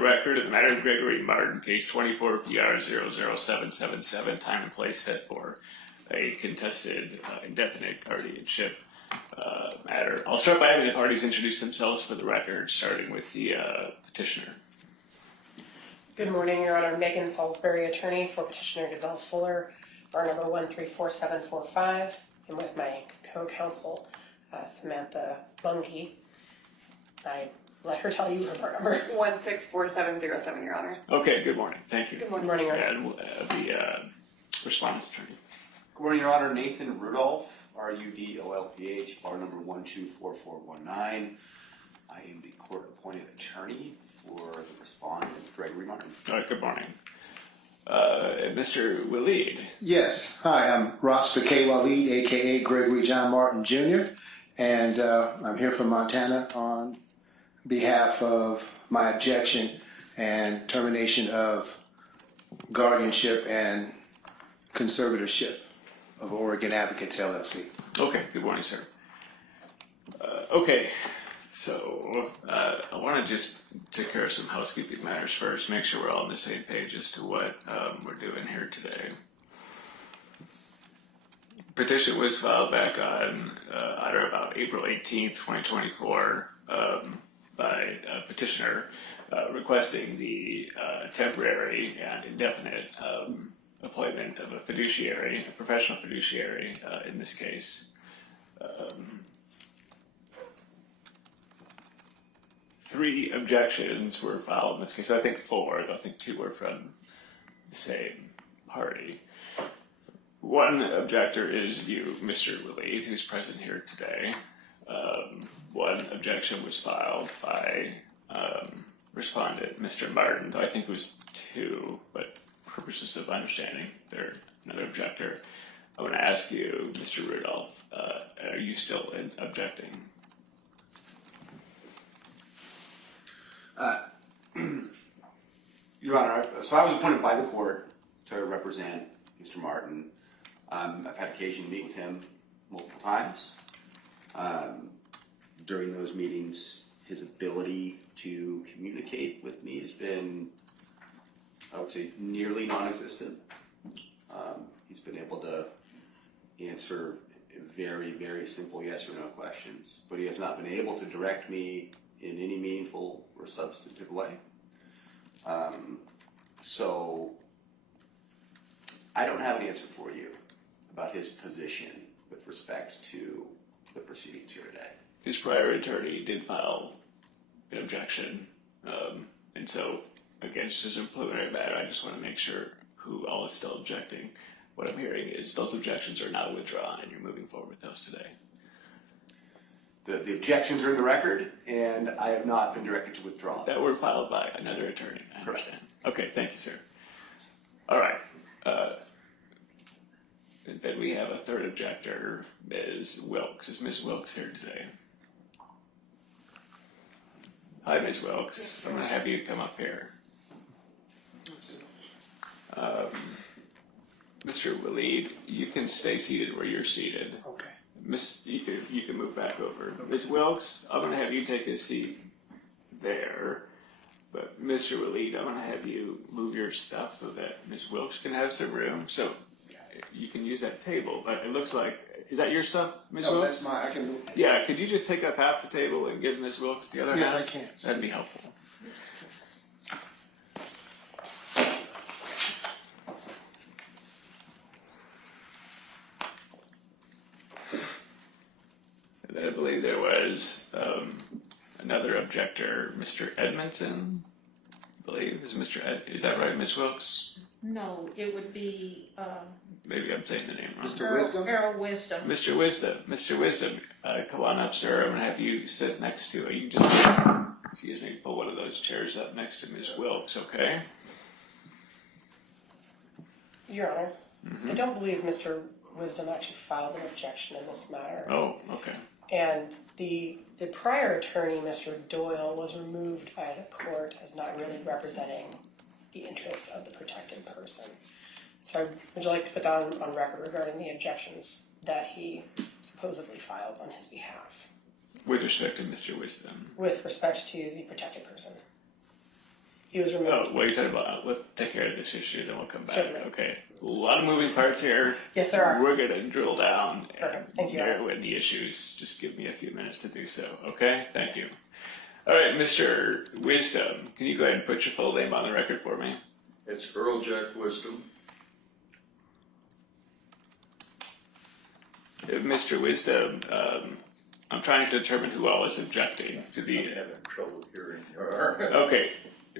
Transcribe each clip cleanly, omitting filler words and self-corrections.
the record of the matter of Gregory Martin, case 24PR00777, time and place set for a contested indefinite guardianship matter. I'll start by having the parties introduce themselves for the record, starting with the petitioner. Good morning, Your Honor. Megan Salisbury, attorney for Petitioner Gazelle Fuller, bar number 134745, and with my co-counsel, Samantha Bunge. I let her tell you her bar number. 164707, Your Honor. Okay, good morning. Thank you. Good morning, Your Honor. And the respondent's attorney. Good morning, Your Honor. Nathan Rudolph, RUDOLPH, bar number 124419. I am the court-appointed attorney for the respondent, Gregory Martin. Good morning. Mr. Waleed. Yes. Hi, I'm Roster K. Waleed, a.k.a. Gregory John Martin, Jr., and I'm here from Montana on behalf of my objection and termination of guardianship and conservatorship of Oregon Advocates, LLC. Okay, good morning, sir. Okay, so I want to just take care of some housekeeping matters first, make sure we're all on the same page as to what we're doing here today. Petition was filed back on about April 18th, 2024 by a petitioner requesting the temporary and indefinite appointment of a fiduciary, a professional fiduciary in this case. 3 objections were filed in this case. I think 4. I think 2 were from the same party. One objector is you, Mr. Waleed, who's present here today. One objection was filed by respondent, Mr. Martin, though I think it was 2, but for purposes of understanding, there's another objector. I want to ask you, Mr. Rudolph, are you still objecting? Your Honor, so I was appointed by the court to represent Mr. Martin. I've had occasion to meet with him multiple times. During those meetings, his ability to communicate with me has been, I would say, nearly non-existent. He's been able to answer very, very simple yes or no questions, but he has not been able to direct me in any meaningful or substantive way. So I don't have an answer for you about his position with respect to the proceedings here today. His prior attorney did file an objection, and so, again, just as a preliminary matter, I just want to make sure who all is still objecting. What I'm hearing is those objections are now withdrawn, and you're moving forward with those today. The objections are in the record, and I have not been directed to withdraw. That were filed by another attorney, I understand. Okay, thank you, sir. All right. Then we have a third objector, Ms. Wilkes. Is Ms. Wilkes here today? Hi, Ms. Wilkes. I'm going to have you come up here. Mr. Waleed, you can stay seated where you're seated. Okay. You can move back over. Ms. Wilkes, I'm going to have you take a seat there. But Mr. Waleed, I'm going to have you move your stuff so that Ms. Wilkes can have some room. So you can use that table. But it looks like, is that your stuff, Ms. Wilkes? No, that's mine. I can move. Yeah, could you just take up half the table and give Ms. Wilkes the other half? Yes, I can. That'd be helpful. And then I believe there was another objector, Mr. Edmondson, I believe. Is that right, Ms. Wilkes? No, it would be Maybe I'm saying the name wrong. Mr. Wisdom? Earl Wisdom. Mr. Wisdom. Mr. Wisdom, come on up, sir. I'm going to have you sit next to it. You just, excuse me, pull one of those chairs up next to Ms. Wilkes, okay? Your Honor, I don't believe Mr. Wisdom actually filed an objection in this matter. Oh, okay. And the prior attorney, Mr. Doyle, was removed by the court as not really representing the interests of the protected person. So would you like to put that on record regarding the objections that he supposedly filed on his behalf? With respect to Mr. Wisdom. With respect to the protected person. He was removed. Oh, what are you talking about? Let's take care of this issue, then we'll come back. Certainly. Okay. A lot of moving parts here. Yes, there are. We're going to drill down Perfect. and Thank you. narrow in the issues. Just give me a few minutes to do so. Okay? Thank you. All right, Mr. Wisdom, can you go ahead and put your full name on the record for me? It's Earl Jack Wisdom. Mr. Wisdom, I'm trying to determine who all is objecting to I'm the... having trouble hearing her. Okay.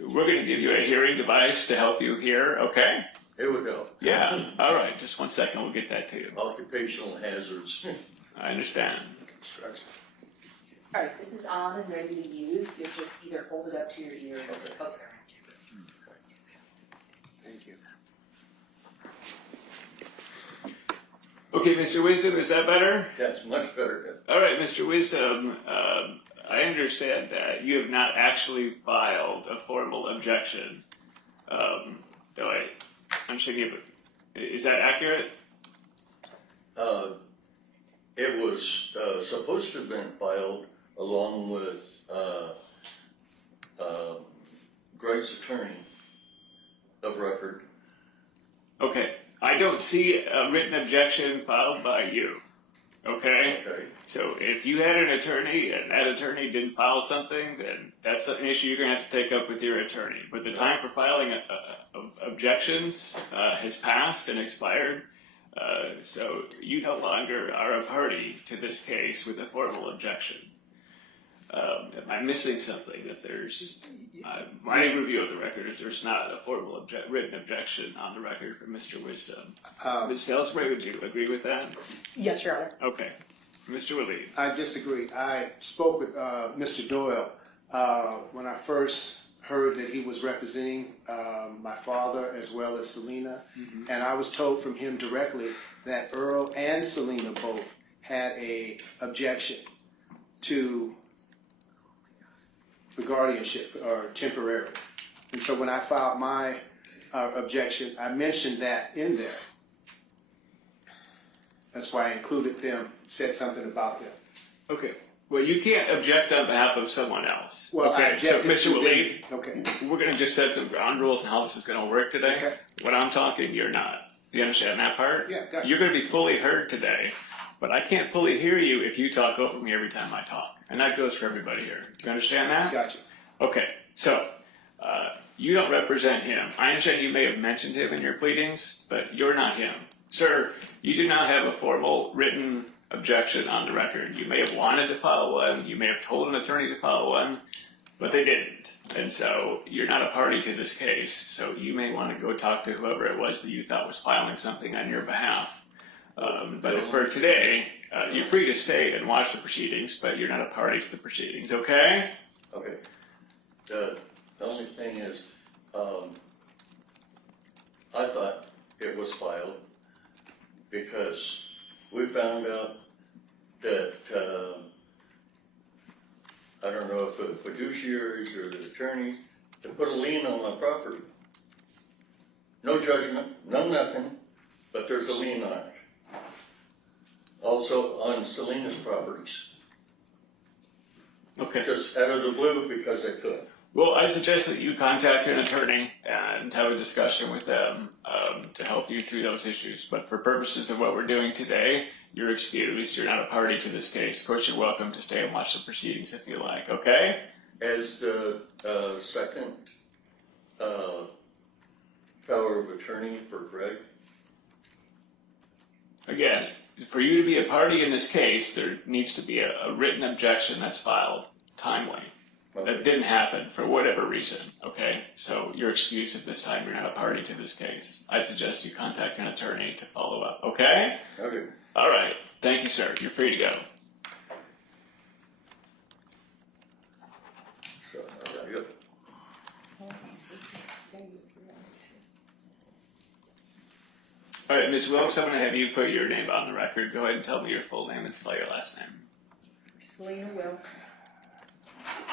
We're going to give you a hearing device to help you hear, okay? It would help. Yeah. All right. Just 1 second. We'll get that to you. Occupational hazards. I understand. All right, this is on and ready to use. You'll just either hold it up to your ear or okay. Thank you. Okay, Mr. Wisdom, is that better? That's much better. All right, Mr. Wisdom, I understand that you have not actually filed a formal objection. I'm sure you have, is that accurate? It was supposed to have been filed along with Greg's attorney of record. Okay. I don't see a written objection filed by you. Okay? Okay. So if you had an attorney and that attorney didn't file something, then that's an issue you're going to have to take up with your attorney. But the time for filing objections has passed and expired. So you no longer are a party to this case with a formal objection. Am I missing something? That there's my review of the record is there's not a formal written objection on the record from Mr. Wisdom. Ms. Salisbury, would you agree with that? Yes, Your Honor. Okay. Mr. Willie. I disagree. I spoke with Mr. Doyle when I first heard that he was representing my father as well as Selena, and I was told from him directly that Earl and Selena both had a objection to the guardianship or temporary. And so when I filed my objection, I mentioned that in there. That's why I included them, said something about them. Okay. Well, you can't object on behalf of someone else. Well, I okay. So, objected Mr. to Willie, them. Okay. we're going to just set some ground rules on how this is going to work today. Okay. When I'm talking, you're not. You understand that part? Yeah, gotcha. You're going to be fully heard today, but I can't fully hear you if you talk over me every time I talk. And that goes for everybody here. Do you understand that? Gotcha. Okay. So, you don't represent him. I understand you may have mentioned him in your pleadings, but you're not him. Sir, you do not have a formal written objection on the record. You may have wanted to file one, you may have told an attorney to file one, but they didn't. And so you're not a party to this case, so you may want to go talk to whoever it was that you thought was filing something on your behalf. But for today, you're free to stay and watch the proceedings, but you're not a party to the proceedings, okay? Okay. The only thing is, I thought it was filed because we found out that, I don't know if the fiduciaries or the attorneys, they put a lien on my property. No judgment, no nothing, but there's a lien on it. Also on Selena's properties, Okay. just out of the blue because they could. Well, I suggest that you contact an attorney and have a discussion with them to help you through those issues. But for purposes of what we're doing today, you're excused. You're not a party to this case. Of course, you're welcome to stay and watch the proceedings if you like, okay? As the second power of attorney for Greg, Again, for you to be a party in this case, there needs to be a written objection that's filed timely. That didn't happen for whatever reason, okay? So you're excused at this time. You're not a party to this case. I suggest you contact an attorney to follow up, okay? okay. All right. Thank you, sir. You're free to go. So, yep. All right, Ms. Wilkes, I'm going to have you put your name on the record. Go ahead and tell me your full name and spell your last name. Selena Wilkes,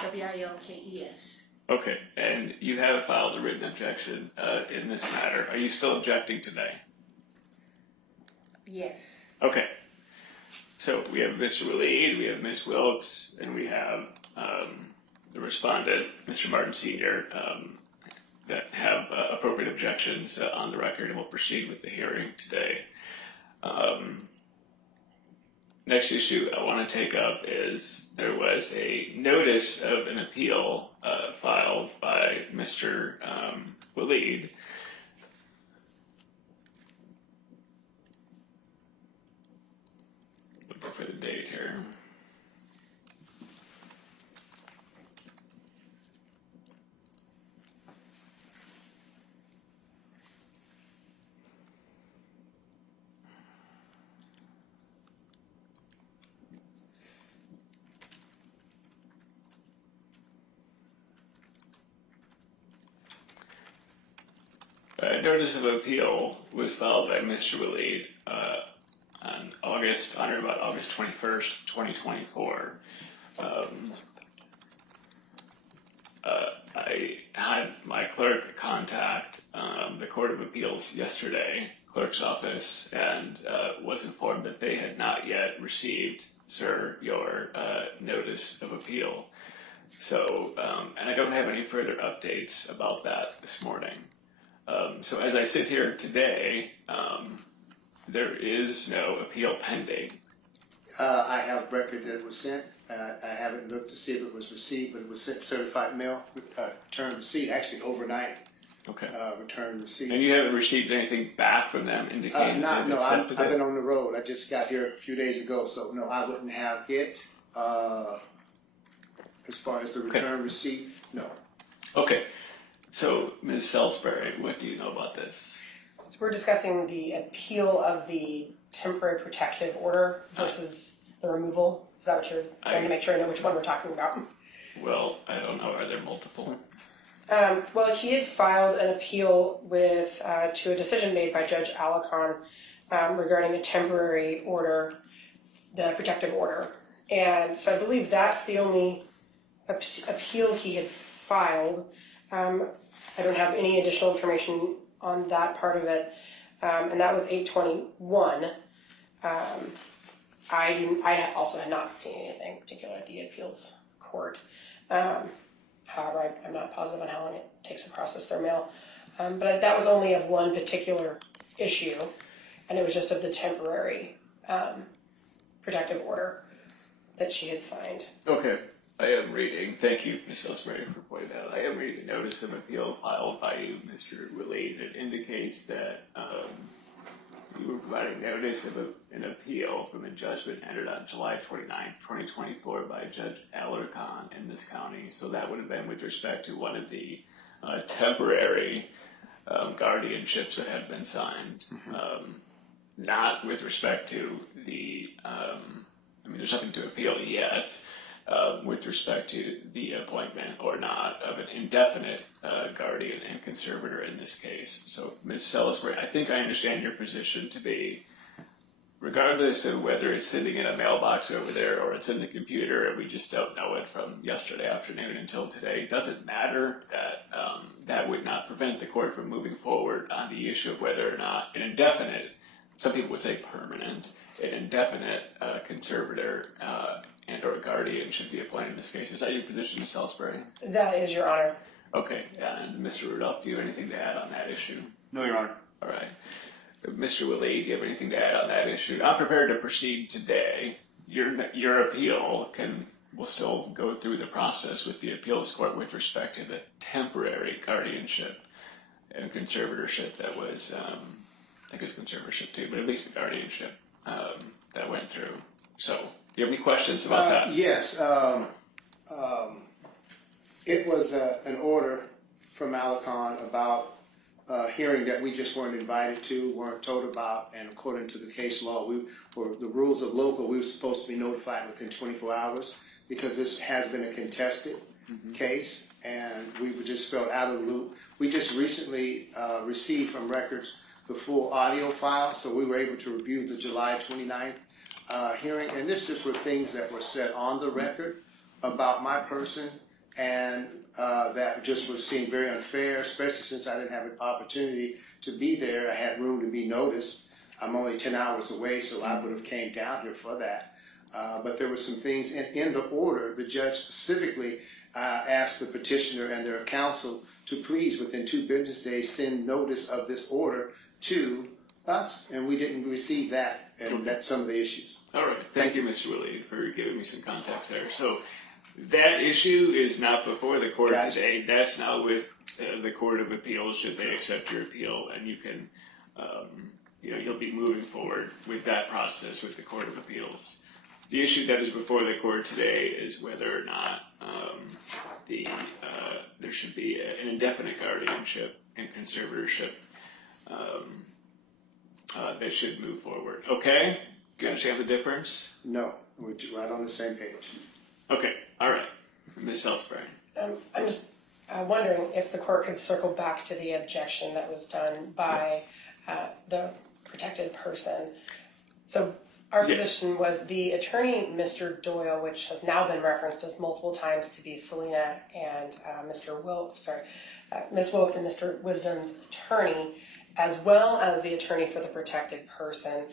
Wilkes. Okay, and you have filed a written objection in this matter. Are you still objecting today? Yes. Okay. So we have Mr. Waleed, we have Ms. Wilkes, and we have the respondent, Mr. Martin Sr. that have appropriate objections on the record, and we'll proceed with the hearing today. Next issue I want to take up is there was a notice of an appeal filed by Mr. Waleed. Looking for the date here. A notice of appeal was filed by Mr. Waleed on about August 21st, 2024. I had my clerk contact the Court of Appeals yesterday, clerk's office, and was informed that they had not yet received, sir, your notice of appeal. So, and I don't have any further updates about that this morning. So as I sit here today, there is no appeal pending. I have record that it was sent. I haven't looked to see if it was received, but it was sent certified mail, return receipt, actually overnight. Okay. Return receipt. And you haven't received anything back from them indicating that no, they've I've accepted it? been on the road. I just got here a few days ago, so no, I wouldn't have it. As far as the return receipt, no. Okay. So, Ms. Salisbury, what do you know about this? We're discussing the appeal of the temporary protective order versus the removal. Is that what you're trying to make sure I know which one we're talking about? Well, I don't know. Are there multiple? Well, he had filed an appeal with to a decision made by Judge Alarcon regarding a temporary order, the protective order. And so I believe that's the only appeal he had filed. I don't have any additional information on that part of it, and that was 8/21. I also had not seen anything particular at the appeals court. However, I'm not positive on how long it takes to process their mail. But that was only of one particular issue, and it was just of the temporary protective order that she had signed. Okay. I am reading, thank you, Ms. Salisbury, for pointing that out. I am reading a notice of appeal filed by you, Mr. Waleed. It indicates that you were providing notice of an appeal from a judgment entered on July 29th, 2024 by Judge Alarcon in this county. So that would have been with respect to one of the temporary guardianships that had been signed. Not with respect to the, there's nothing to appeal yet. With respect to the appointment or not of an indefinite guardian and conservator in this case. So, Ms. Salisbury, I think I understand your position to be, regardless of whether it's sitting in a mailbox over there or it's in the computer and we just don't know it from yesterday afternoon until today, it doesn't matter that that would not prevent the court from moving forward on the issue of whether or not an indefinite, some people would say permanent, an indefinite conservator and or guardian should be appointed in this case. Is that your position, Ms. Salisbury? That is, Your Honor. Okay, and Mr. Rudolph, do you have anything to add on that issue? No, Your Honor. All right. Mr. Waleed, do you have anything to add on that issue? I'm prepared to proceed today. Your appeal will still go through the process with the appeals court with respect to the temporary guardianship and conservatorship that was, I think it's conservatorship too, but at least the guardianship that went through. So, do you have any questions about that? Yes. It was an order from Alarcon about a hearing that we just weren't invited to, weren't told about, and according to the case law, for the rules of local, we were supposed to be notified within 24 hours because this has been a contested case, and we were just felt out of the loop. We just recently received from records the full audio file, so we were able to review the July 29th hearing, and this just were things that were said on the record about my person, and that just was seen very unfair, especially since I didn't have an opportunity to be there. I had room to be noticed. I'm only 10 hours away, so I would have came down here for that. But there were some things in the order. The judge specifically asked the petitioner and their counsel to please, within 2 business days, send notice of this order to us, and we didn't receive that, and that's some of the issues. All right. Thank you, Mr. Willey, for giving me some context there. So that issue is not before the court Gotcha. today. That's now with the Court of Appeals, should they accept your appeal, and you can, you'll be moving forward with that process with the Court of Appeals. The issue that is before the court today is whether or not there should be an indefinite guardianship and conservatorship that should move forward. Okay? You understand the difference? No, we're right on the same page. Okay, all right. Ms. Salisbury. I'm just wondering if the court could circle back to the objection that was done by the protected person. So our position was the attorney, Mr. Doyle, which has now been referenced as multiple times to be Selena and Mr. Wilkes, Ms. Wilkes and Mr. Wisdom's attorney, as well as the attorney for the protected person,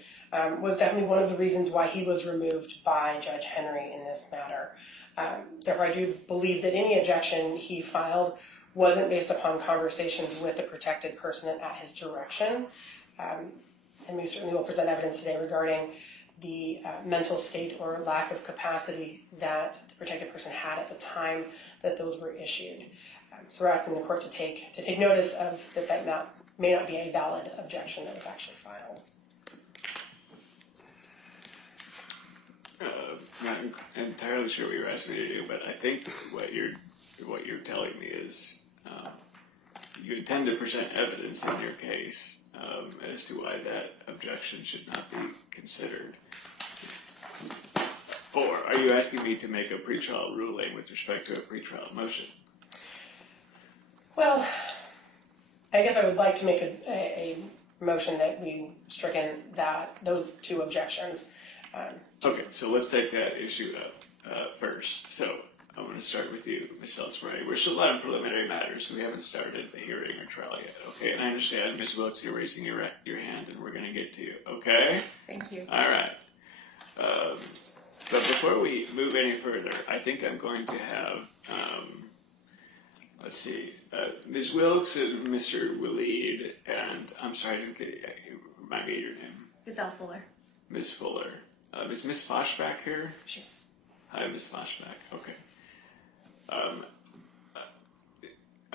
was definitely one of the reasons why he was removed by Judge Henry in this matter. Therefore, I do believe that any objection he filed wasn't based upon conversations with the protected person at his direction. And we certainly will present evidence today regarding the mental state or lack of capacity that the protected person had at the time that those were issued. So we're asking the court to take notice of that may not be a valid objection that was actually filed. Not entirely sure what you're asking me to do, but I think what you're telling me is you intend to present evidence in your case as to why that objection should not be considered. Or are you asking me to make a pretrial ruling with respect to a pretrial motion? Well, I guess I would like to make a motion that we stricken those two objections. Okay, so let's take that issue up first. So I'm going to start with you, Ms. Salisbury. We're still on preliminary matters, so we haven't started the hearing or trial yet. Okay, and I understand, Ms. Wilkes, you're raising your hand, and we're going to get to you. Okay? Thank you. All right. But before we move any further, I think I'm going to have, let's see, Ms. Wilkes and Mr. Waleed, and I'm sorry, remind me of your name. Giselle Fuller. Ms. Fuller. Is Ms. Foshback here? She is. Hi, Ms. Foshback. Okay. I'm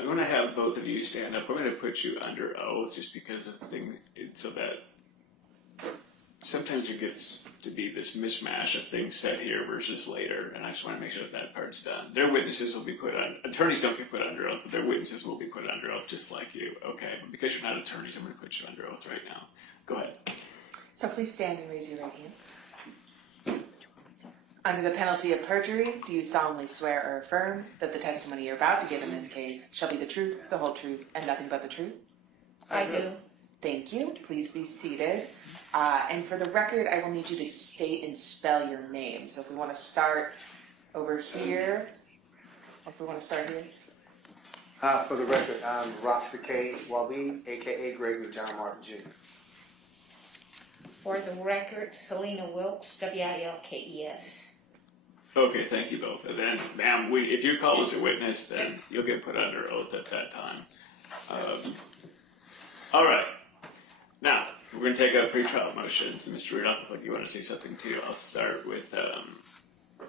going to have both of you stand up. I'm going to put you under oath just because of the thing, so that sometimes there gets to be this mishmash of things said here versus later, and I just want to make sure that part's done. Their witnesses will be put on, attorneys don't get put under oath, but their witnesses will be put under oath just like you. Okay, but because you're not attorneys, I'm going to put you under oath right now. Go ahead. So please stand and raise your right hand. Under the penalty of perjury, do you solemnly swear or affirm that the testimony you're about to give in this case shall be the truth, the whole truth, and nothing but the truth? I do. Thank you. Please be seated. And for the record, I will need you to state and spell your name. So if we want to start over here, if we want to start here. For the record, I'm Rasta K. Waleed, a.k.a. Gregory John Martin Jr. For the record, Selena Wilkes, Wilkes. Okay, thank you both. And then, ma'am, if you're called as a witness, then you'll get put under oath at that time. All right. Now, we're going to take up pretrial motions. Mr. Rudolph, like you want to say something too. I'll start with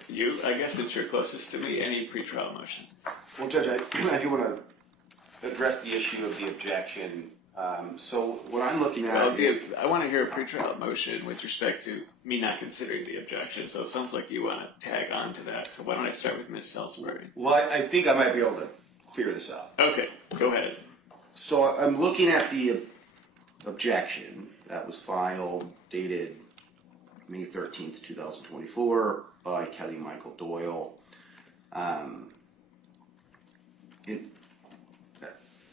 you. I guess since you're closest to me, any pretrial motions? Well, Judge, I do want to address the issue of the objection. So what I'm looking at... Well, I want to hear a pretrial motion with respect to me not considering the objection. So it sounds like you want to tag on to that. So why don't I start with Ms. Salisbury? Well, I think I might be able to clear this up. Okay, go ahead. So I'm looking at the objection that was filed, dated May 13th, 2024, by Kelly Michael Doyle.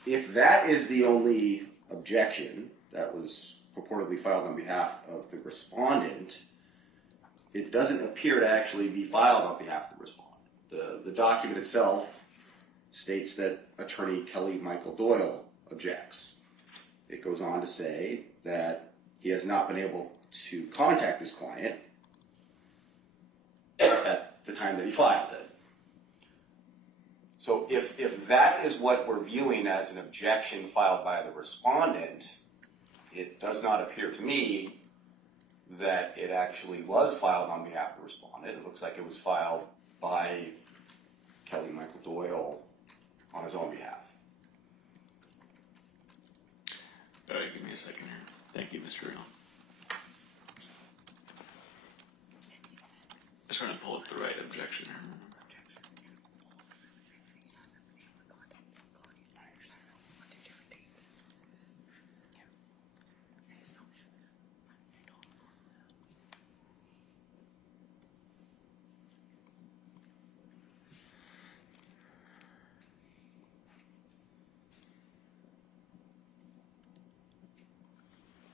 If that is the only objection that was purportedly filed on behalf of the respondent, it doesn't appear to actually be filed on behalf of the respondent. The document itself states that Attorney Kelly Michael Doyle objects. It goes on to say that he has not been able to contact his client at the time that he filed it. So if that is what we're viewing as an objection filed by the respondent, it does not appear to me that it actually was filed on behalf of the respondent. It looks like it was filed by Kelly Michael Doyle on his own behalf. All right, give me a second here. Thank you, Mr. Riddle. Just trying to pull up the right objection here.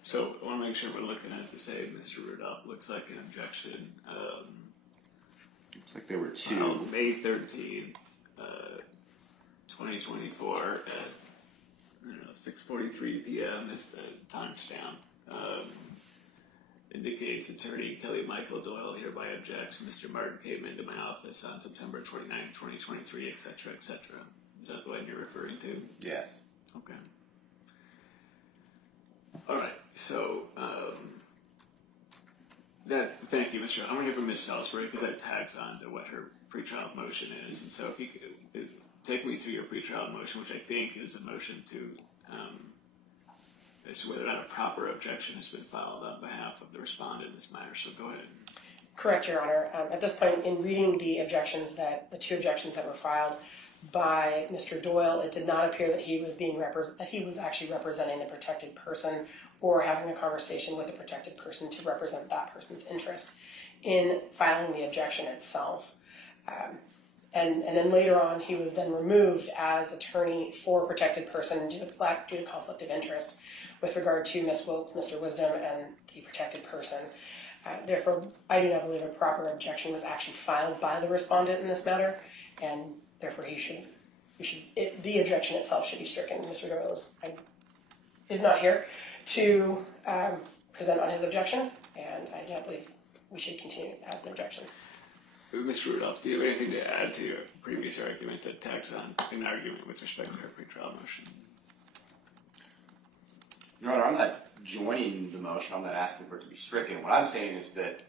So I want to make sure we're looking at the same, Mr. Rudolph. Looks like an objection. Looks like there were two. Filed May 13th, 2024 at, I don't know, 6:43 p.m. is the timestamp. Indicates attorney Kelly Michael Doyle hereby objects Mr. Martin came into my office on September 29, 2023, et cetera, et cetera. Is that the one you're referring to? Yes. Okay. All right. So, thank you, Mr. I'm going to hear from Ms. Salisbury because that tags on to what her pretrial motion is. And so if you could take me through your pretrial motion, which I think is a motion to, as to whether or not a proper objection has been filed on behalf of the respondent in this matter. So go ahead. Correct, Your Honor. At this point, in reading the two objections that were filed by Mr. Doyle, it did not appear that he was actually representing the protected person or having a conversation with the protected person to represent that person's interest in filing the objection itself. And then later on, he was then removed as attorney for a protected person due to conflict of interest with regard to Ms. Wilkes, Mr. Wisdom, and the protected person. Therefore, I do not believe a proper objection was actually filed by the respondent in this matter, and therefore the objection itself should be stricken. Mr. Doyle is not here to present on his objection, and I do not believe we should continue as an objection. Mr. Rudolph, do you have anything to add to your previous argument that tags on an argument with respect to her pretrial motion? Your Honor, I'm not joining the motion. I'm not asking for it to be stricken. What I'm saying is that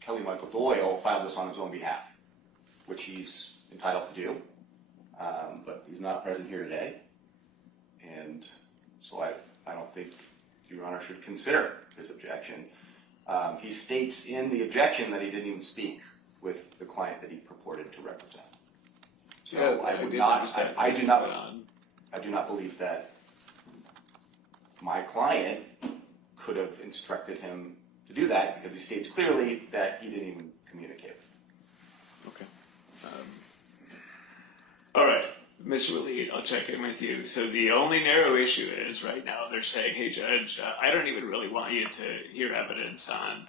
Kelly Michael Doyle filed this on his own behalf, which he's entitled to do, but he's not present here today. And so I don't think Your Honor should consider his objection. He states in the objection that he didn't even speak with the client that he purported to represent. So I do not believe that my client could have instructed him to do that because he states clearly that he didn't even communicate. Okay. All right. Mr. Willey, I'll check in with you. So the only narrow issue is right now they're saying, hey, Judge, I don't even really want you to hear evidence on,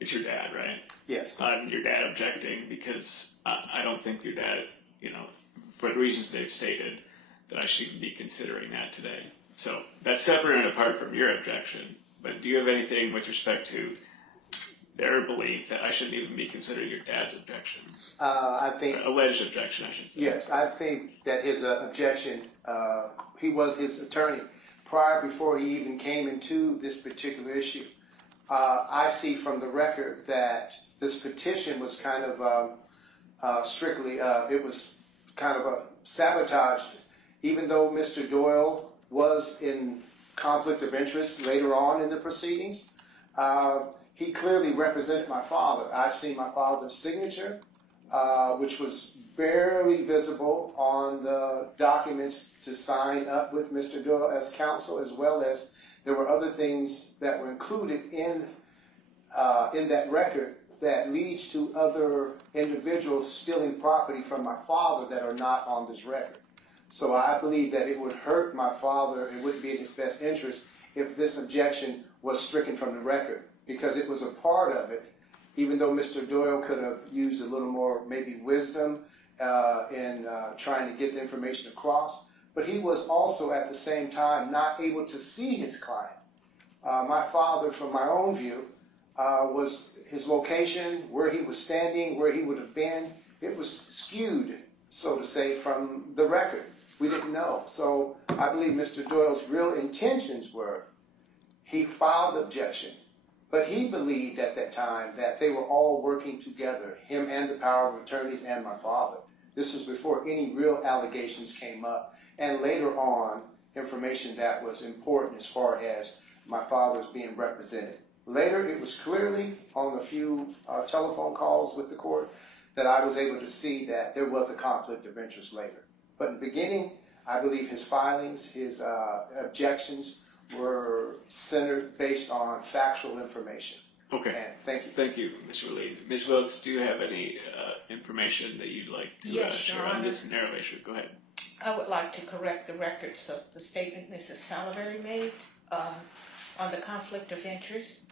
it's your dad, right? Yes. On your dad objecting because I don't think your dad, for the reasons they've stated, that I should be considering that today. So that's separate and apart from your objection. But do you have anything with respect to their belief that I shouldn't even be considering your dad's objection? I think alleged objection, I should say. yes. I think that his objection. He was his attorney before he even came into this particular issue. I see from the record that this petition was kind of strictly. It was kind of sabotaged, even though Mr. Doyle was in conflict of interest later on in the proceedings. He clearly represented my father. I see my father's signature, which was barely visible on the documents to sign up with Mr. Doyle as counsel, as well as there were other things that were included in that record that leads to other individuals stealing property from my father that are not on this record. So I believe that it would hurt my father, it wouldn't be in his best interest if this objection was stricken from the record, because it was a part of it, even though Mr. Doyle could have used a little more maybe wisdom in trying to get the information across, but he was also at the same time not able to see his client. My father, from my own view, was his location, where he was standing, where he would have been, it was skewed so to say, from the record. We didn't know. So I believe Mr. Doyle's real intentions were, he filed objection, but he believed at that time that they were all working together, him and the power of attorneys and my father. This was before any real allegations came up, and later on, information that was important as far as my father's being represented. Later, it was clearly on a few telephone calls with the court that I was able to see that there was a conflict of interest later. But in the beginning, I believe his filings, his objections were centered based on factual information. Okay. And thank you. Thank you, Mr. Willie. Ms. Wilkes, do you have any information that you'd like to Yes, share Your on Honor. this narrow issue? Go ahead. I would like to correct the records of the statement Mrs. Salivary made on the conflict of interest.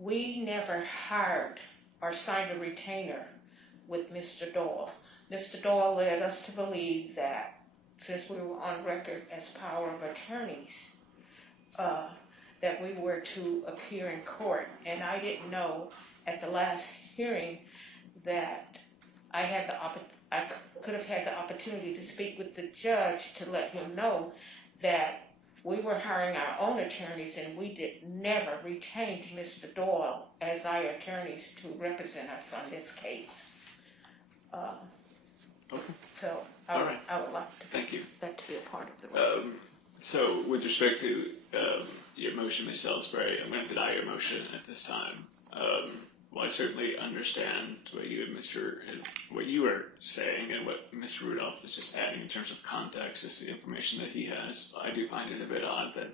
We never hired or signed a retainer with Mr. Doyle. Mr. Doyle led us to believe that since we were on record as power of attorneys, that we were to appear in court. And I didn't know at the last hearing that I could have had the opportunity to speak with the judge to let him know that we were hiring our own attorneys and we never retained Mr. Doyle as our attorneys to represent us on this case. Okay. So All right. I would like to Thank you. that to be a part of the record. So with respect to your motion, Ms. Salisbury, I'm going to deny your motion at this time. Well, I certainly understand what you were saying and what Mr. Rudolph was just adding in terms of context as the information that he has. I do find it a bit odd that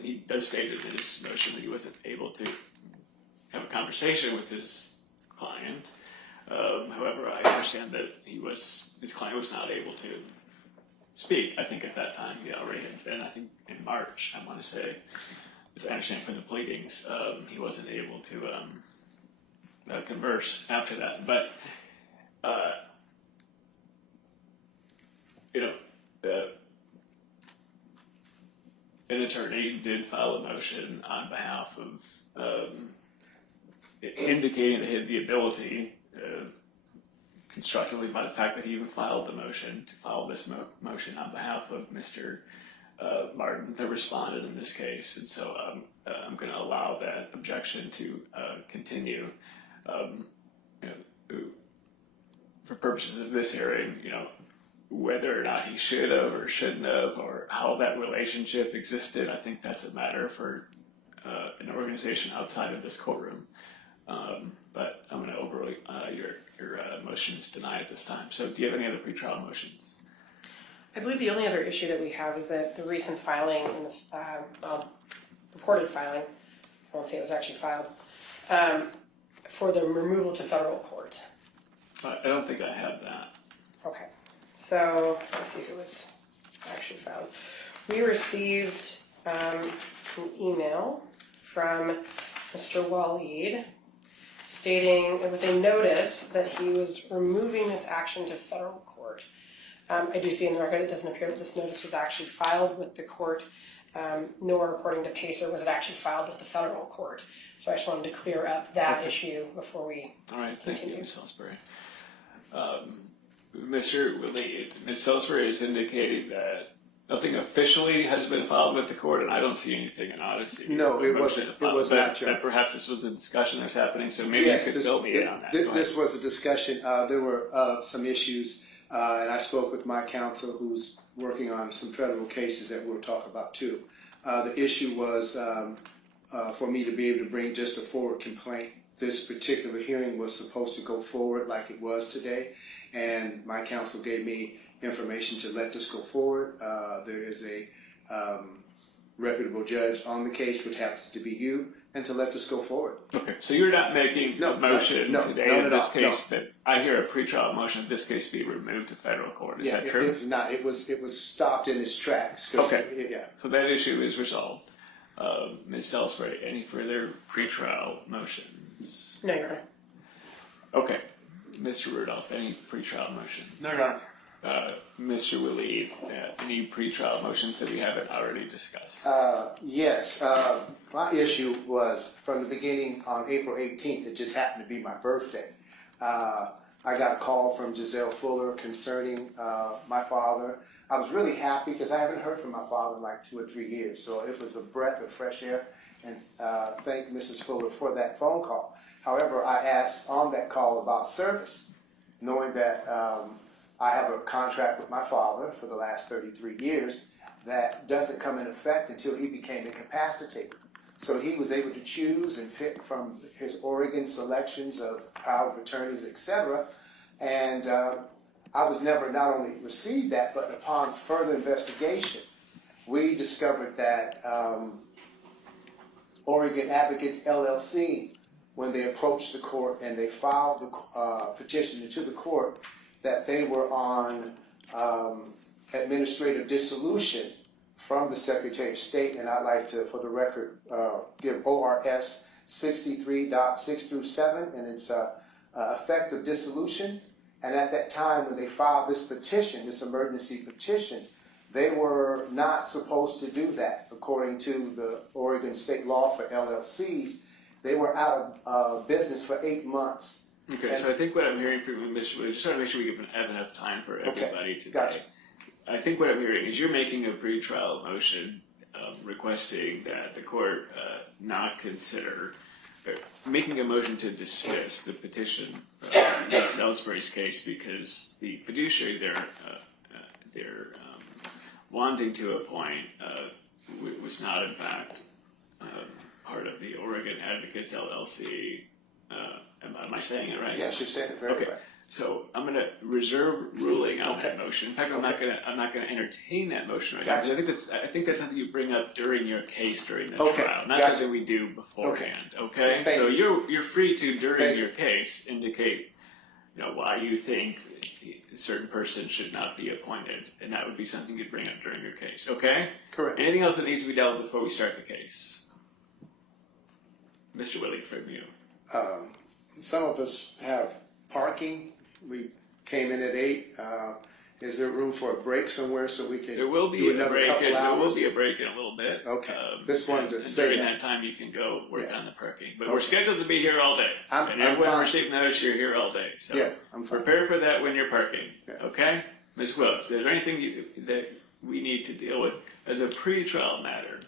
he does state in his motion that he wasn't able to have a conversation with his client. However, I understand that his client was not able to speak. I think at that time he already had been, I think in March, I want to say, as I understand from the pleadings, he wasn't able to converse after that. But, an attorney did file a motion on behalf of indicating that he had the ability, constructively by the fact that he even filed the motion, to file this motion on behalf of Mr. Martin, the respondent in this case. And so I'm going to allow that objection to continue. For purposes of this hearing, whether or not he should have or shouldn't have, or how that relationship existed, I think that's a matter for an organization outside of this courtroom. But I'm going to overrule your motion is denied at this time. So do you have any other pretrial motions? I believe the only other issue that we have is that the recent filing, in the reported filing, I won't say it was actually filed, for the removal to federal court. I don't think I have that. Okay, so let's see if it was actually filed. We received an email from Mr. Waleed stating with a notice that he was removing this action to federal court. I do see in the record it doesn't appear that this notice was actually filed with the court, nor according to Pacer was it actually filed with the federal court. So I just wanted to clear up that issue before we All right, thank continue. you, Ms. Salisbury. Mr. Waleed, Ms. Salisbury has indicated that nothing officially has been filed with the court, and I don't see anything in Odyssey. No, it wasn't. It was not, John. That perhaps this was a discussion that's happening, so maybe you could fill me in on that. This was a discussion. There were some issues, and I spoke with my counsel who's working on some federal cases that we'll talk about too. The issue was for me to be able to bring just a forward complaint. This particular hearing was supposed to go forward like it was today, and my counsel gave me information to let this go forward. There is a reputable judge on the case, which happens to be you, and to let this go forward. Okay, so you're not making a motion today in this case that I hear a pretrial motion in this case be removed to federal court. Is that true? It was stopped in its tracks. Okay. Yeah. So that issue is resolved. Ms. Salisbury, any further pretrial motions? No, Your Honor. Okay. Mr. Rudolph, any pretrial motions? No, no. Mr. Waleed, any pretrial motions that we haven't already discussed? Yes. My issue was from the beginning on April 18th. It just happened to be my birthday. I got a call from Giselle Fuller concerning my father. I was really happy because I haven't heard from my father in like 2 or 3 years, so it was a breath of fresh air, and thank Mrs. Fuller for that phone call. However, I asked on that call about service, knowing that I have a contract with my father for the last 33 years that doesn't come in effect until he became incapacitated. So he was able to choose and pick from his Oregon selections of power of attorneys, etc. And I was never not only received that, but upon further investigation, we discovered that Oregon Advocates LLC, when they approached the court and they filed the petition to the court, that they were on administrative dissolution from the Secretary of State, and I'd like to, for the record, give ORS 63.6-7, and it's effective dissolution. And at that time, when they filed this petition, this emergency petition, they were not supposed to do that. According to the Oregon state law for LLCs, they were out of business for 8 months. Okay, And so I think what I'm hearing from you, Mr. Williams, just trying to make sure we have enough time for everybody today. Gotcha. I think what I'm hearing is you're making a pretrial motion requesting that the court not consider, making a motion to dismiss the petition from Ms. Salisbury's case because the fiduciary they're wanting to appoint was not in fact part of the Oregon Advocates LLC. Am I saying it right? Yes, you're saying it very okay. right. So I'm going to reserve ruling on Okay. that motion. In fact, I'm Okay. not going to entertain that motion right Gotcha. now. Because I think that's something you bring up during your case during the Okay. trial, not Gotcha. something we do beforehand. Okay. Thank So you. you're free to during Thank your case indicate why you think a certain person should not be appointed, and that would be something you'd bring up during your case. Okay. Correct. Anything else that needs to be dealt with before we start the case, Mr. Willie, from you. Some of us have parking. We came in at 8. Is there room for a break somewhere so we can There will be do a another break. couple There will hours? be a break in a little bit. Okay. Just wanted to and say during that. that time, you can go work Yeah. on the parking. But Okay. we're scheduled to be here all day, I'm everyone fine. received notice you're here all day. So Yeah, I'm fine. prepare for that when you're parking. Yeah. Okay, Ms. Wilkes, is there anything that we need to deal with as a pre-trial matter?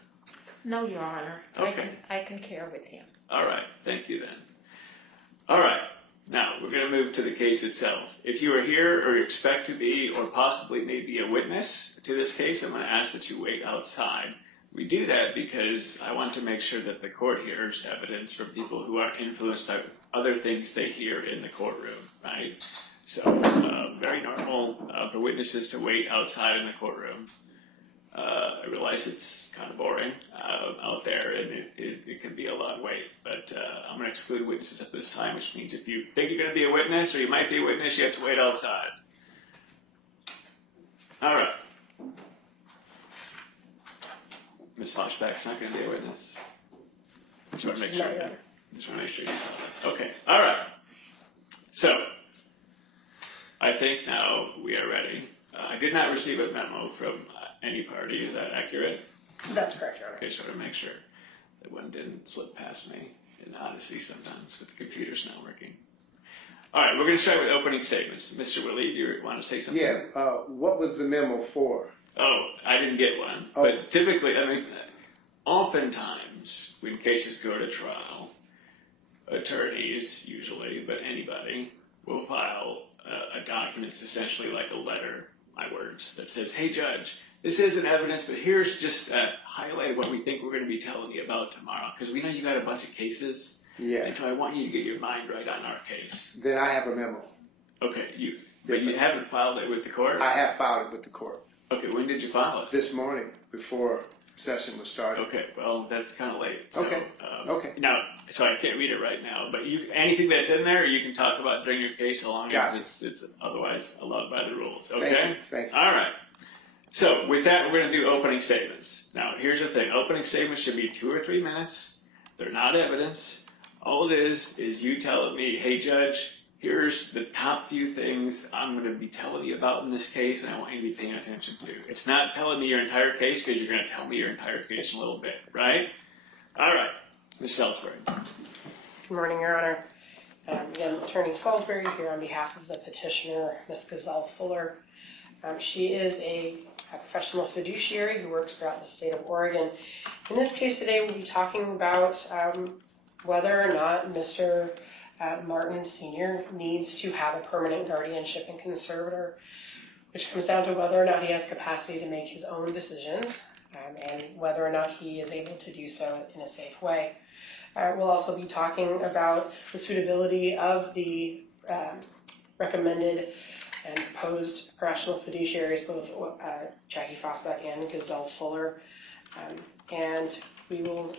No, Your Honor. Okay. I can care with him. All right, thank you then. All right, now we're going to move to the case itself. If you are here or expect to be or possibly may be a witness to this case, I'm going to ask that you wait outside. We do that because I want to make sure that the court hears evidence from people who are influenced by other things they hear in the courtroom, right? So very normal for witnesses to wait outside in the courtroom. I realize it's kind of boring out there, and it can be a long wait, but I'm going to exclude witnesses at this time, which means if you think you're going to be a witness or you might be a witness, you have to wait outside. All right. Ms. Hochback's not going to be a witness. Just want to make sure. Not yet. Just want to make sure you saw that. Okay. All right. So, I think now we are ready. I did not receive a memo from any party. Is that accurate? That's correct, Your Honor. Okay, so to make sure that one didn't slip past me in Odyssey sometimes with the computers not working. All right, we're going to start with opening statements. Mr. Willie, do you want to say something? Yeah, what was the memo for? Oh, I didn't get one. Oh. But typically, I mean, oftentimes when cases go to trial, attorneys usually, but anybody, will file a document that's essentially like a letter, my words, that says, hey, judge, this isn't evidence, but here's just a highlight of what we think we're going to be telling you about tomorrow. Because we know you got a bunch of cases. Yeah. And so I want you to get your mind right on our case. Then I have a memo. Okay, but Yes, you sir. haven't filed it with the court? I have filed it with the court Okay, when did you file it? this morning before session was started. Okay, well, that's kind of late. So, Okay. Okay. Now, so I can't read it right now, but anything that's in there, you can talk about during your case, so long Gotcha. as it's otherwise allowed by the rules. Thank Okay. you. Thank you. All right. So with that, we're going to do opening statements. Now, here's the thing: opening statements should be 2 or 3 minutes. They're not evidence. All it is you telling me, hey, judge, here's the top few things I'm going to be telling you about in this case, and I want you to be paying attention to. It's not telling me your entire case, because you're going to tell me your entire case in a little bit, right? All right, Ms. Salisbury. Good morning, Your Honor. Again, Attorney Salisbury here on behalf of the petitioner, Ms. Gazelle Fuller. She is a professional fiduciary who works throughout the state of Oregon. In this case today, we'll be talking about whether or not Mr. Martin Sr. needs to have a permanent guardianship and conservator, which comes down to whether or not he has capacity to make his own decisions and whether or not he is able to do so in a safe way. We'll also be talking about the suitability of the recommended and proposed professional fiduciaries, both Jackie Fosbeck and Gazelle Fuller. And we will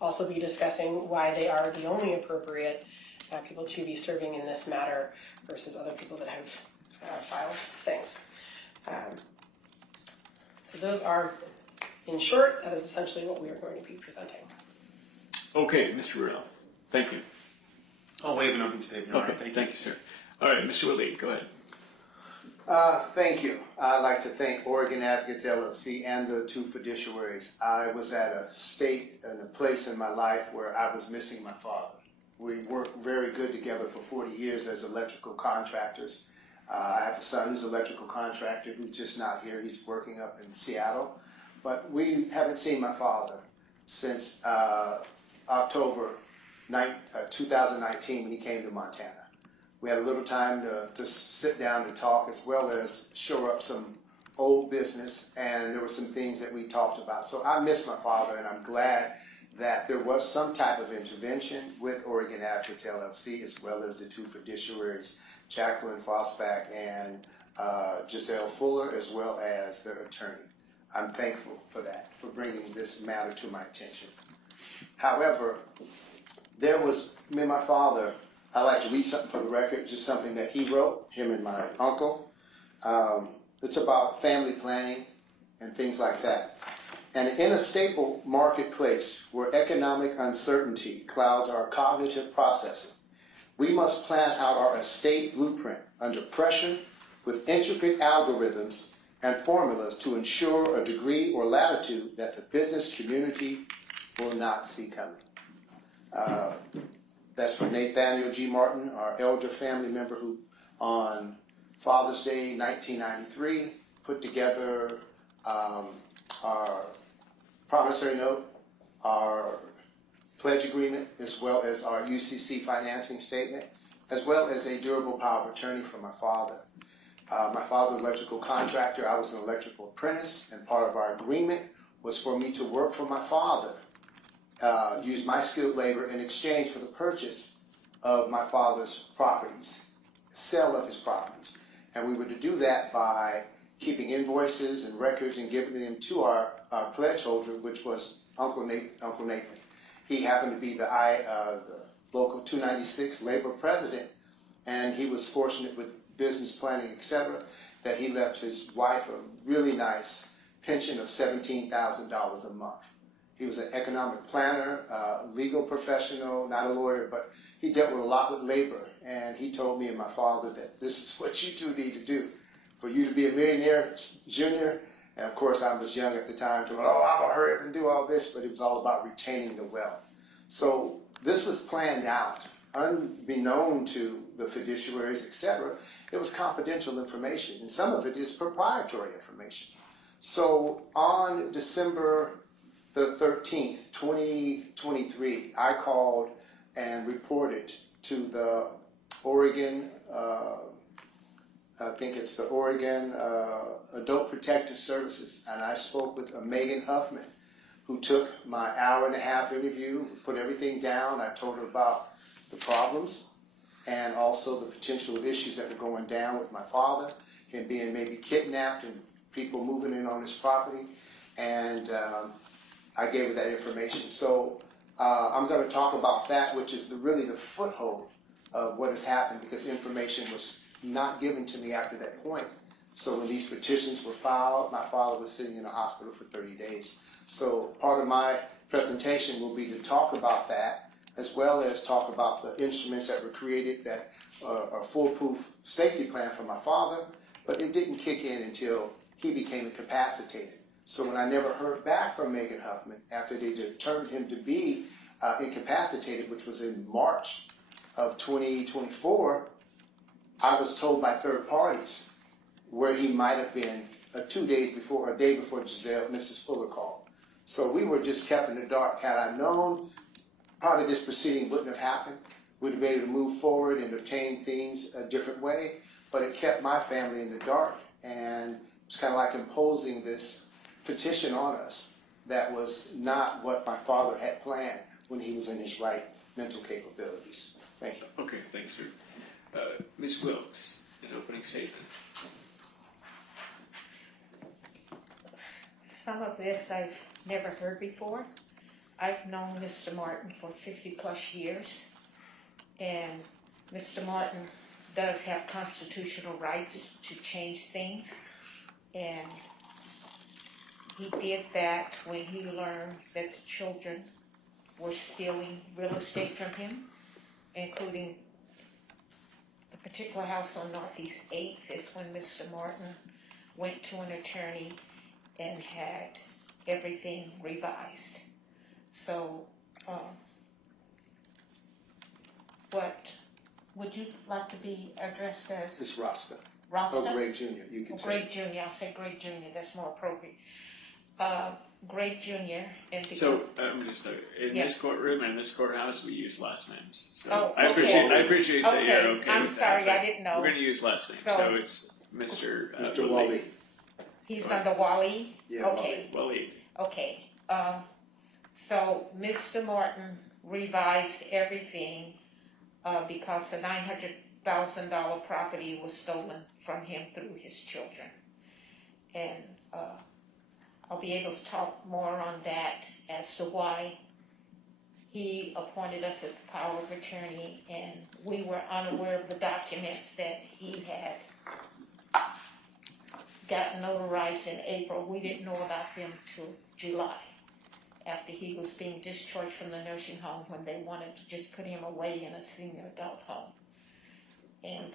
also be discussing why they are the only appropriate people to be serving in this matter versus other people that have filed things. So those are, in short, that is essentially what we are going to be presenting. Okay, Mr. Rural, thank you. I'll waive an open statement. Okay, thank you, sir. All right, Mr. Willie, go ahead. Thank you. I'd like to thank Oregon Advocates LLC and the two fiduciaries. I was at a state and a place in my life where I was missing my father. We worked very good together for 40 years as electrical contractors. I have a son who's an electrical contractor who's just not here. He's working up in Seattle. But we haven't seen my father since October 2019 when he came to Montana. We had a little time to sit down and talk, as well as shore up some old business, and there were some things that we talked about. So I miss my father, and I'm glad that there was some type of intervention with Oregon Advocates LLC, as well as the two fiduciaries, Jacqueline Fosbeck and Giselle Fuller, as well as their attorney. I'm thankful for that, for bringing this matter to my attention. However, there was me and my father. I'd like to read something for the record, just something that he wrote, him and my uncle. It's about family planning and things like that. And in a stable marketplace where economic uncertainty clouds our cognitive processing, we must plan out our estate blueprint under pressure with intricate algorithms and formulas to ensure a degree or latitude that the business community will not see coming. That's from Nathaniel G. Martin, our elder family member who on Father's Day 1993 put together our promissory note, our pledge agreement, as well as our UCC financing statement, as well as a durable power of attorney for my father. My father's an electrical contractor. I was an electrical apprentice, and part of our agreement was for me to work for my father, use my skilled labor in exchange for the purchase of my father's properties, sale of his properties. And we were to do that by keeping invoices and records and giving them to our pledge holder, which was Uncle Nathan. He happened to be the local 296 labor president, and he was fortunate with business planning, etc., that he left his wife a really nice pension of $17,000 a month. He was an economic planner, legal professional, not a lawyer, but he dealt with a lot with labor. And he told me and my father that this is what you two need to do. For you to be a millionaire junior, and of course I was young at the time, I'm gonna hurry up and do all this, but it was all about retaining the wealth. So this was planned out, unbeknown to the fiduciaries, etc. It was confidential information, and some of it is proprietary information. So on December the 13th, 2023, I called and reported to the Oregon, I think it's the Oregon Adult Protective Services, and I spoke with Megan Huffman, who took my hour-and-a-half interview, put everything down. I told her about the problems and also the potential issues that were going down with my father, him being maybe kidnapped and people moving in on his property, and I gave her that information. So I'm going to talk about that, which is really the foothold of what has happened, because information was not given to me after that point. So when these petitions were filed, my father was sitting in a hospital for 30 days. So part of my presentation will be to talk about that, as well as talk about the instruments that were created that are a foolproof safety plan for my father, but it didn't kick in until he became incapacitated. So when I never heard back from Megan Huffman after they determined him to be incapacitated, which was in March of 2024, I was told by third parties where he might have been 2 days before, a day before Mrs. Fuller called. So we were just kept in the dark. Had I known, probably this proceeding wouldn't have happened. We'd have been able to move forward and obtain things a different way, but it kept my family in the dark, and it's kind of like imposing this petition on us that was not what my father had planned when he was in his right mental capabilities. Thank you. Okay, thanks, sir. Ms. Wilkes, an opening statement. Some of this I've never heard before. I've known Mr. Martin for 50+ years, and Mr. Martin does have constitutional rights to change things, and he did that when he learned that the children were stealing real estate from him, including the particular house on Northeast 8th is when Mr. Martin went to an attorney and had everything revised. So, what would you like to be addressed as? It's Rasta. Rasta? Oh, Greg Jr. You can say. Greg Jr. I'll say Greg Jr. That's more appropriate. Greg Jr. and So, just in Yes. this courtroom and in this courthouse, we use last names. So Oh, I okay. appreciate that Okay, you're okay I'm with that, sorry, but I didn't know. We're going to use last names. So- So it's Mr. Mr. Wally. He's under Wally? Yeah, Okay. Waleed. Okay, so Mr. Martin revised everything, because the $900,000 property was stolen from him through his children. And, I'll be able to talk more on that as to why he appointed us as the power of attorney, and we were unaware of the documents that he had got notarized in April. We didn't know about them till July, after he was being discharged from the nursing home, when they wanted to just put him away in a senior adult home. And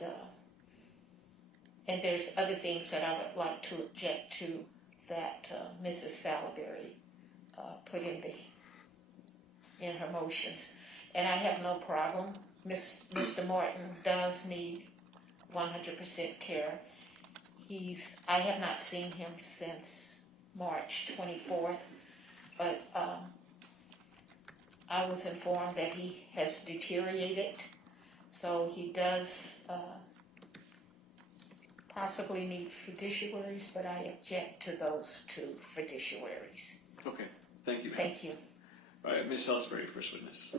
there's other things that I would like to object to that Mrs. Salaberry put in her motions. And I have no problem. Mr. Martin does need 100% care. I have not seen him since March 24th, but I was informed that he has deteriorated, so he does possibly need fiduciaries, but I object to those two fiduciaries. Okay, thank you, ma'am. Thank you. All right, Ms. Salisbury, first witness.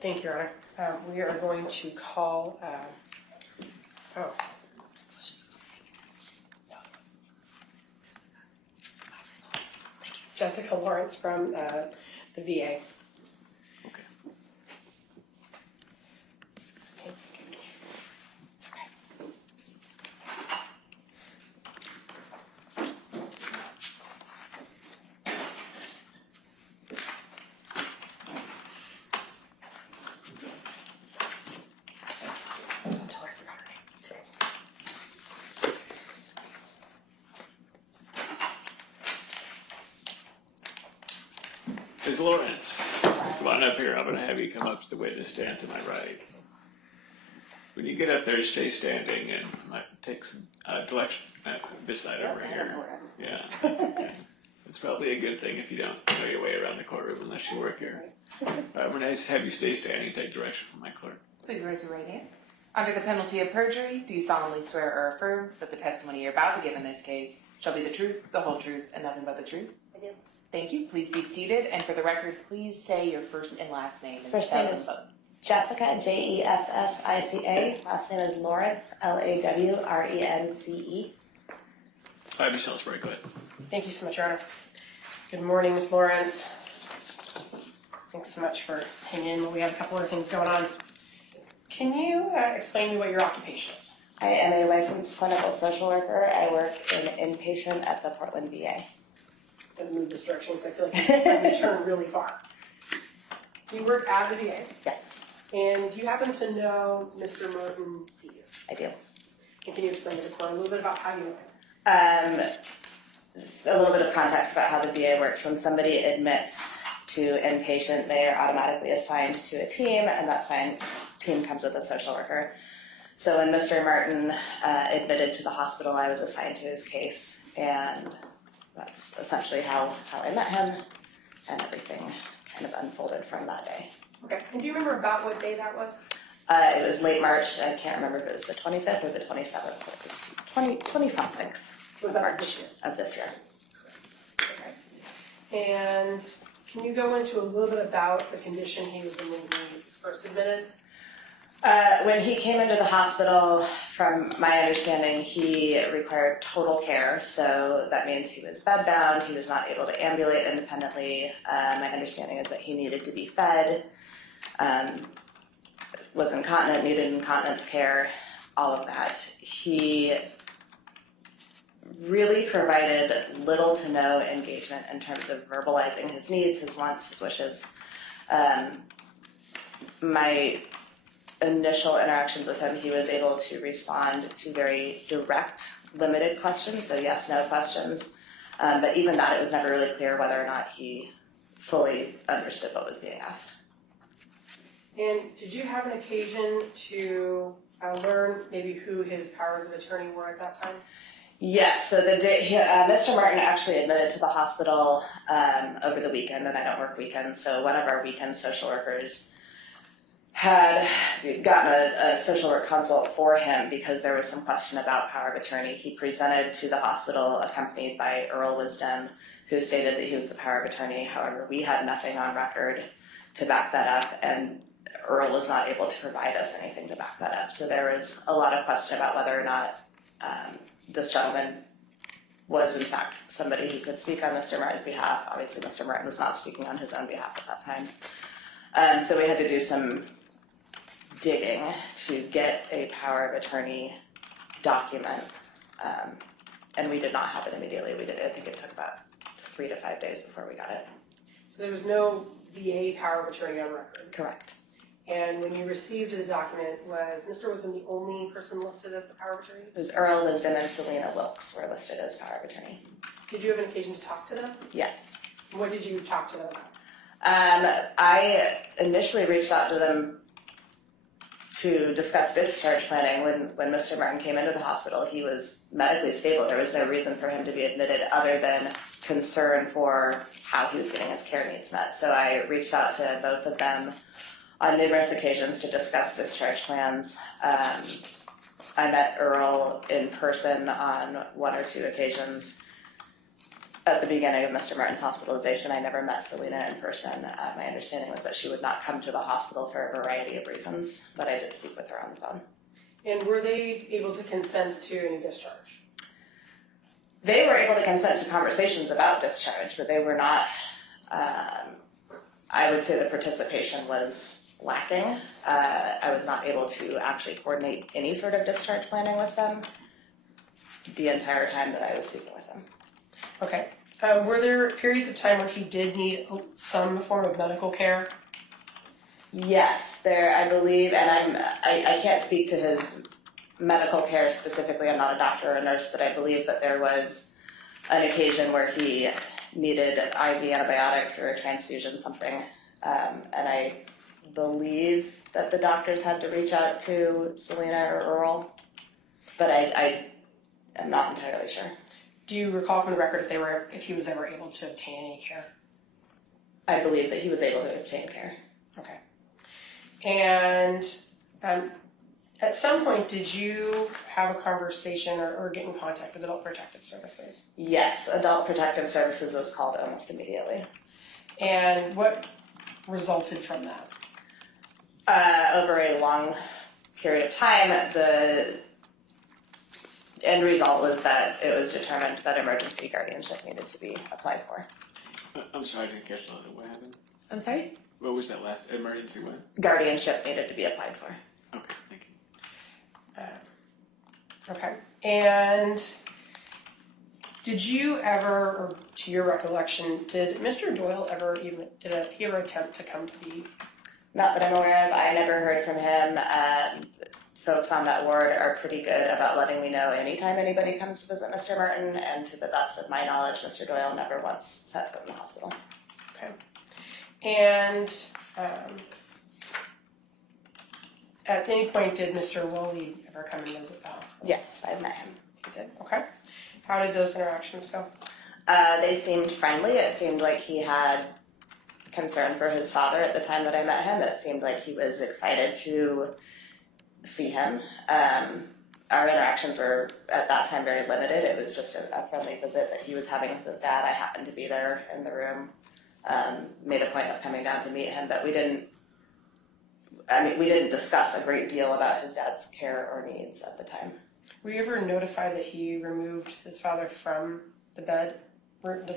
Thank you, Your Honor. We are going to call, Jessica Lawrence from the VA. Okay. Ms. Lawrence, come on up here. I'm going to have you come up to the witness stand to my right. When you get up there, stay standing and take some direction this side over here. Yeah, that's okay. It's probably a good thing if you don't know your way around the courtroom unless you work here. I'm going to have you stay standing and take direction from my clerk. Please raise your right hand. Under the penalty of perjury, do you solemnly swear or affirm that the testimony you're about to give in this case shall be the truth, the whole truth, and nothing but the truth? I do. Thank you. Please be seated. And for the record, please say your first and last name. And First spell name them is both. Jessica, Jessica. Last name is Lawrence, Lawrence. All right, Ms. Salisbury, go ahead. Thank you so much, Your Honor. Good morning, Ms. Lawrence. Thanks so much for hanging in. We have a couple other things going on. Can you explain to me what your occupation is? I am a licensed clinical social worker. I work in inpatient at the Portland VA. I'm going to move this direction because I feel like I'm going to turn really far. You work at the VA, Yes, and you happen to know Mr. Martin Sr. I do. And can you explain to the client a little bit about how you know him? A little bit of context about how the VA works. When somebody admits to inpatient, they are automatically assigned to a team, and that team comes with a social worker. So when Mr. Martin admitted to the hospital, I was assigned to his case, and that's essentially how I met him, and everything kind of unfolded from that day. Okay, and do you remember about what day that was? It was late March. I can't remember if it was the 25th or the 27th, but it was 20-something Was that this year? of this year. Okay. And can you go into a little bit about the condition he was in when he was first admitted? When he came into the hospital, from my understanding, he required total care. So that means he was bedbound, he was not able to ambulate independently. My understanding is that he needed to be fed, was incontinent, needed incontinence care, all of that. He really provided little to no engagement in terms of verbalizing his needs, his wants, his wishes. My initial interactions with him, he was able to respond to very direct, limited questions, so yes/no questions. But even that, it was never really clear whether or not he fully understood what was being asked. And did you have an occasion to learn maybe who his powers of attorney were at that time? Yes, so the day Mr. Martin actually admitted to the hospital over the weekend, and I don't work weekends, so one of our weekend social workers had gotten a social work consult for him because there was some question about power of attorney. He presented to the hospital accompanied by Earl Wisdom, who stated that he was the power of attorney. However, we had nothing on record to back that up, and Earl was not able to provide us anything to back that up. So there was a lot of question about whether or not this gentleman was in fact somebody who could speak on Mr. Martin's behalf. Obviously, Mr. Martin was not speaking on his own behalf at that time. So we had to do some digging to get a power of attorney document, and we did not have it immediately. I think it took about 3 to 5 days before we got it. So there was no VA power of attorney on record? Correct. And when you received the document, was Mr. Wisdom the only person listed as the power of attorney? It was Earl Wisdom and Selena Wilkes were listed as power of attorney. Did you have an occasion to talk to them? Yes. What did you talk to them about? I initially reached out to them to discuss discharge planning. When Mr. Martin came into the hospital, he was medically stable. There was no reason for him to be admitted other than concern for how he was getting his care needs met. So I reached out to both of them on numerous occasions to discuss discharge plans. I met Earl in person on 1 or 2 occasions. At the beginning of Mr. Martin's hospitalization, I never met Selena in person. My understanding was that she would not come to the hospital for a variety of reasons, but I did speak with her on the phone. And were they able to consent to any discharge? They were able to consent to conversations about discharge, but they were not, I would say the participation was lacking. I was not able to actually coordinate any sort of discharge planning with them the entire time that I was speaking with them. Okay. Were there periods of time where he did need some form of medical care? Yes, there, I believe, and I can't speak to his medical care specifically. I'm not a doctor or a nurse, but I believe that there was an occasion where he needed IV antibiotics or a transfusion, something. And I believe that the doctors had to reach out to Selena or Earl, but I am not entirely sure. Do you recall from the record if he was ever able to obtain any care? I believe that he was able to obtain care. Okay. And at some point, did you have a conversation or get in contact with Adult Protective Services? Yes, Adult Protective Services was called almost immediately. And what resulted from that? Over a long period of time, the end result was that it was determined that emergency guardianship needed to be applied for. I'm sorry, I didn't catch all of it. What happened? I'm sorry? What was that last emergency one? Guardianship needed to be applied for. Okay, thank you. Okay. And did you ever, or to your recollection, did Mr. Doyle ever attempt to come to the... Not that I'm aware of. I never heard from him. Folks on that ward are pretty good about letting me know anytime anybody comes to visit Mr. Martin, and to the best of my knowledge, Mr. Doyle never once set foot in the hospital. Okay. And at any point, did Mr. Woolley ever come and visit the hospital? Yes, I met him. He did. Okay. How did those interactions go? They seemed friendly. It seemed like he had concern for his father at the time that I met him. It seemed like he was excited to see him. Our interactions were at that time very limited. It was just a friendly visit that he was having with his dad. I happened to be there in the room. Made a point of coming down to meet him, but we didn't discuss a great deal about his dad's care or needs at the time. Were you ever notified that he removed his father from the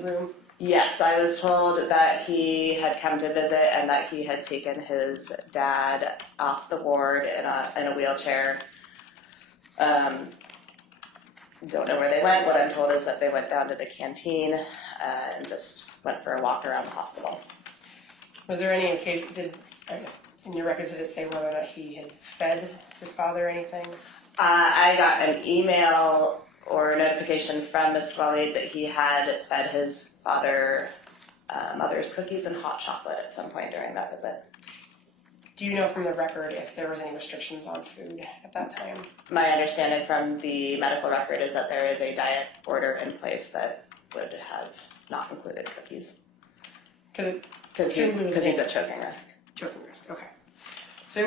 room? Yes, I was told that he had come to visit and that he had taken his dad off the ward in a wheelchair. Don't know where they went. What I'm told is that they went down to the canteen and just went for a walk around the hospital. Was there any occasion, in your records, did it say whether or not he had fed his father or anything? I got an email or a notification from Ms. Wally that he had fed his father mother's cookies and hot chocolate at some point during that visit. Do you know from the record if there was any restrictions on food at that time? My understanding from the medical record is that there is a diet order in place that would have not included cookies. Because he's at choking risk. Choking risk, okay. So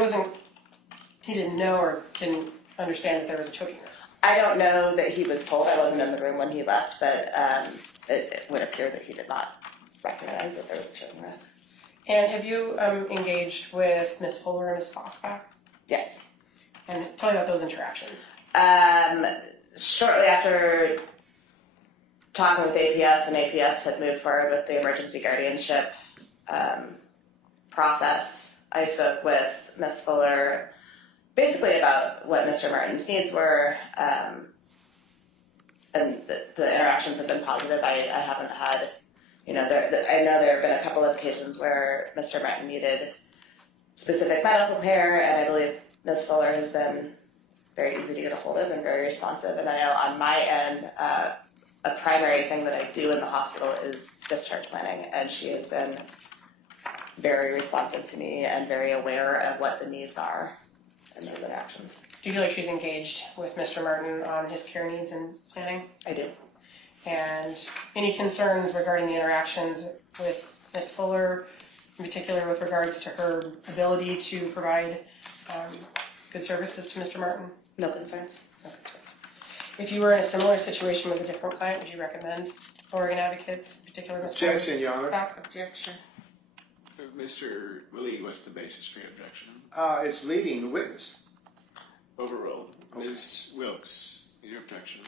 he didn't know or didn't understand that there was a choking risk? I don't know that he was told. I wasn't in the room when he left, but it would appear that he did not recognize that there was a choking risk. And have you engaged with Ms. Fuller and Ms. Fosbach? Yes. And tell me about those interactions. Shortly after talking with APS, and APS had moved forward with the emergency guardianship process, I spoke with Ms. Fuller basically about what Mr. Martin's needs were, and the interactions have been positive. I haven't had, I know there have been a couple of occasions where Mr. Martin needed specific medical care, and I believe Ms. Fuller has been very easy to get a hold of and very responsive. And I know on my end, a primary thing that I do in the hospital is discharge planning, and she has been very responsive to me and very aware of what the needs are in those interactions. Do you feel like she's engaged with Mr. Martin on his care needs and planning? I do. And any concerns regarding the interactions with Ms. Fuller, in particular with regards to her ability to provide good services to Mr. Martin? No concerns. No concerns. If you were in a similar situation with a different client, would you recommend Oregon Advocates, in particular Mr. Objection, Your Honor. Objection. Mr. Willie, what's the basis for your objection? It's leading the witness. Overruled. Ms. Wilkes, your objection.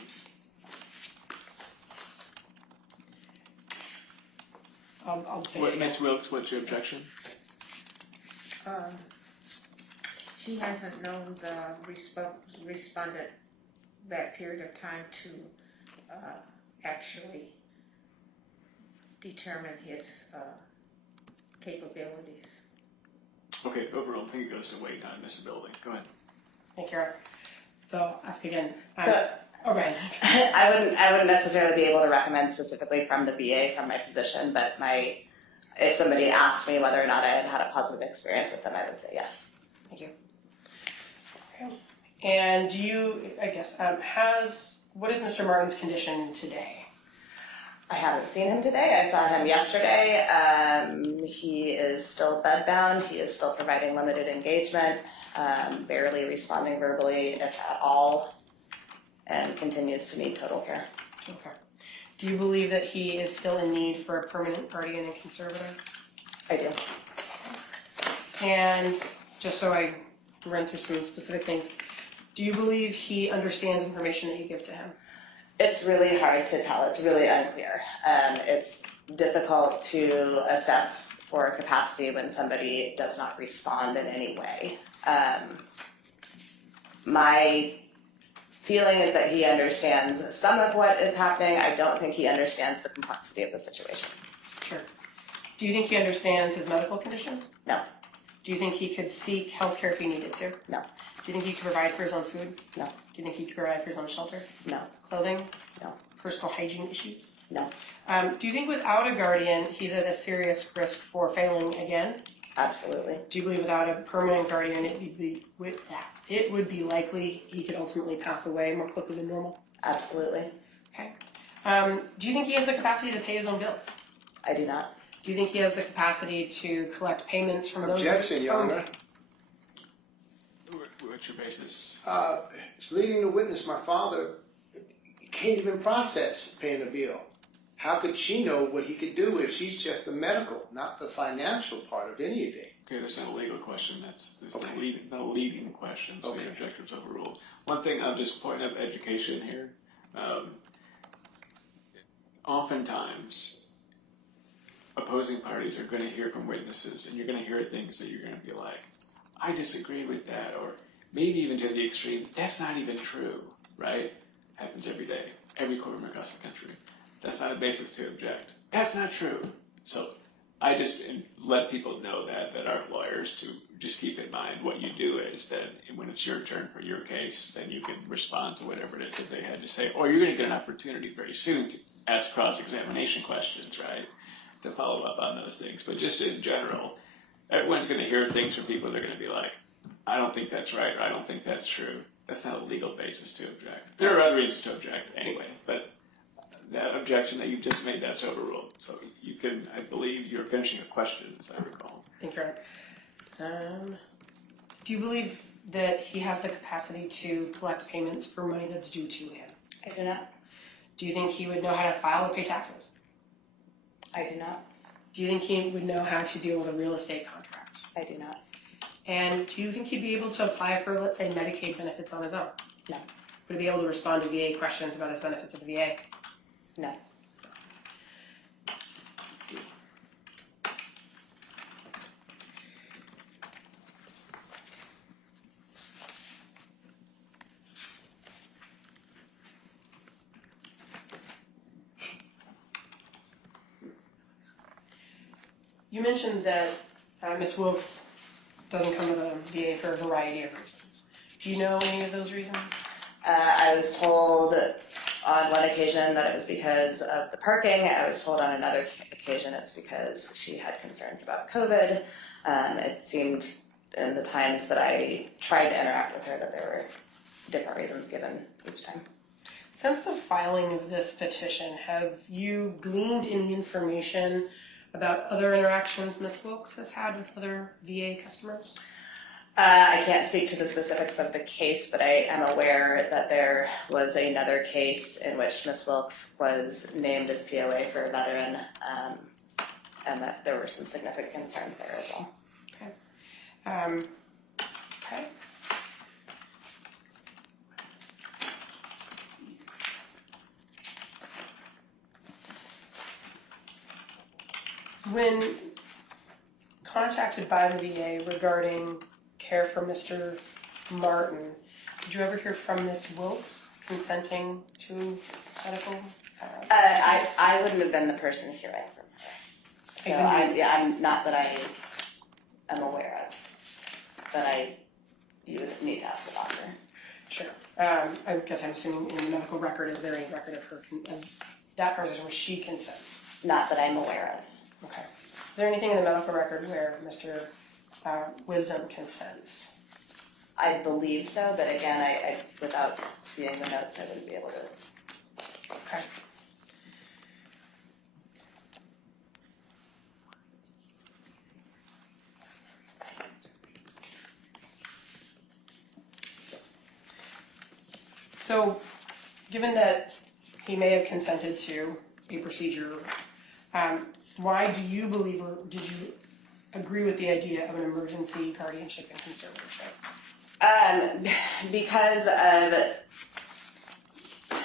I'll say it again. Ms. Wilkes, what's your objection? She hasn't known the respondent that period of time to actually determine his capabilities. Okay, overruled. I think it goes to weight, not admissibility. Go ahead. Thank you, Your Honor. So I'll ask again. So, okay. I wouldn't necessarily be able to recommend specifically from the VA from my position, but if somebody asked me whether or not I had had a positive experience with them, I would say yes. Thank you. Okay. And do you, I guess, what is Mr. Martin's condition today? I haven't seen him today. I saw him yesterday. He is still bedbound. He is still providing limited engagement, barely responding verbally, if at all, and continues to need total care. Okay. Do you believe that he is still in need for a permanent guardian and conservator? I do. And just so I run through some specific things, do you believe he understands information that you give to him? It's really hard to tell. It's really unclear. It's difficult to assess for capacity when somebody does not respond in any way. My feeling is that he understands some of what is happening. I don't think he understands the complexity of the situation. Sure. Do you think he understands his medical conditions? No. Do you think he could seek health care if he needed to? No. Do you think he could provide for his own food? No. Do Do you think he could provide for his own shelter? No. Clothing? No. Personal hygiene issues? No. Do you think without a guardian, he's at a serious risk for failing again? Absolutely. Do you believe without a permanent guardian, it would be likely he could ultimately pass away more quickly than normal? Absolutely. Okay. Do you think he has the capacity to pay his own bills? I do not. Do you think he has the capacity to collect payments from those? Objection, Your Honor. What's your basis? It's leading the witness, my father can't even process paying a bill. How could she know what he could do if she's just the medical, not the financial part of anything? Okay, that's not a legal question. That's Okay. not a leading question, so Okay. the objector's overruled. One thing, I'll just point out education here. Oftentimes, opposing parties are going to hear from witnesses, and you're going to hear things that you're going to be like, I disagree with that, or maybe even to the extreme, that's not even true, right? Happens every day, every courtroom across the country. That's not a basis to object. That's not true. So I just let people know that our lawyers to just keep in mind what you do is that when it's your turn for your case, then you can respond to whatever it is that they had to say, or you're going to get an opportunity very soon to ask cross-examination questions, right? To follow up on those things. But just in general, everyone's going to hear things from people that are going to be like, I don't think that's right, or I don't think that's true. That's not a legal basis to object. There are other reasons to object anyway, but that objection that you just made, that's overruled. So you can, I believe you're finishing a question, as I recall. Thank you, Aaron. Do you believe that he has the capacity to collect payments for money that's due to him? I do not. Do you think he would know how to file or pay taxes? I do not. Do you think he would know how to deal with a real estate contract? I do not. And do you think he'd be able to apply for, let's say, Medicaid benefits on his own? No. Would he be able to respond to VA questions about his benefits of the VA? No. You mentioned that Ms. Wilkes doesn't come to the VA for a variety of reasons. Do you know any of those reasons? I was told on one occasion that it was because of the parking. I was told on another occasion it's because she had concerns about COVID. It seemed in the times that I tried to interact with her that there were different reasons given each time. Since the filing of this petition, have you gleaned any information about other interactions Ms. Wilkes has had with other VA customers? I can't speak to the specifics of the case, but I am aware that there was another case in which Ms. Wilkes was named as POA for a veteran, and that there were some significant concerns there as well. Okay. Okay. When contacted by the VA regarding care for Mr. Martin, did you ever hear from Ms. Wilkes consenting to medical? I wouldn't have been the person hearing from her. So I'm not that I am aware of, but you would need to ask the doctor. Sure. I guess I'm assuming in the medical record, is there any record of her, of that person where she consents? Not that I'm aware of. Okay. Is there anything in the medical record where Mr. Wisdom consents? I believe so, but again, I without seeing the notes, I wouldn't be able to. Okay. So, given that he may have consented to a procedure, why do you believe, or did you agree with the idea of an emergency guardianship and conservatorship? Because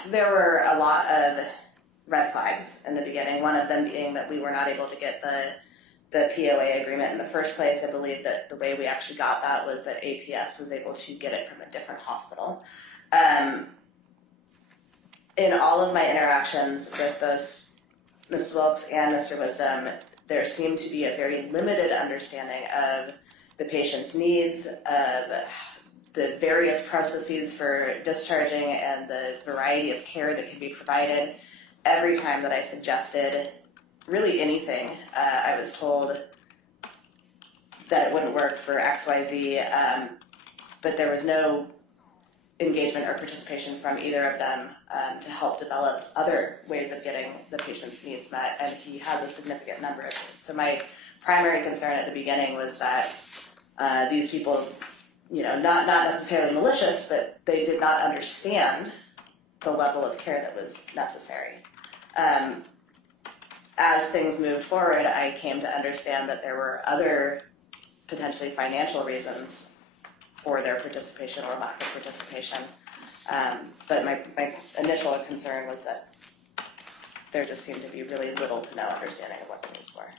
there were a lot of red flags in the beginning. One of them being that we were not able to get the POA agreement in the first place. I believe that the way we actually got that was that APS was able to get it from a different hospital. In all of my interactions with both Ms. Wilkes and Mr. Wisdom, there seemed to be a very limited understanding of the patient's needs, of the various processes for discharging and the variety of care that can be provided. Every time that I suggested really anything, I was told that it wouldn't work for XYZ, but there was no engagement or participation from either of them to help develop other ways of getting the patient's needs met, and he has a significant number of needs. So my primary concern at the beginning was that these people, not necessarily malicious, but they did not understand the level of care that was necessary. As things moved forward, I came to understand that there were other potentially financial reasons for their participation or lack of participation. But my initial concern was that there just seemed to be really little to no understanding of what the needs were.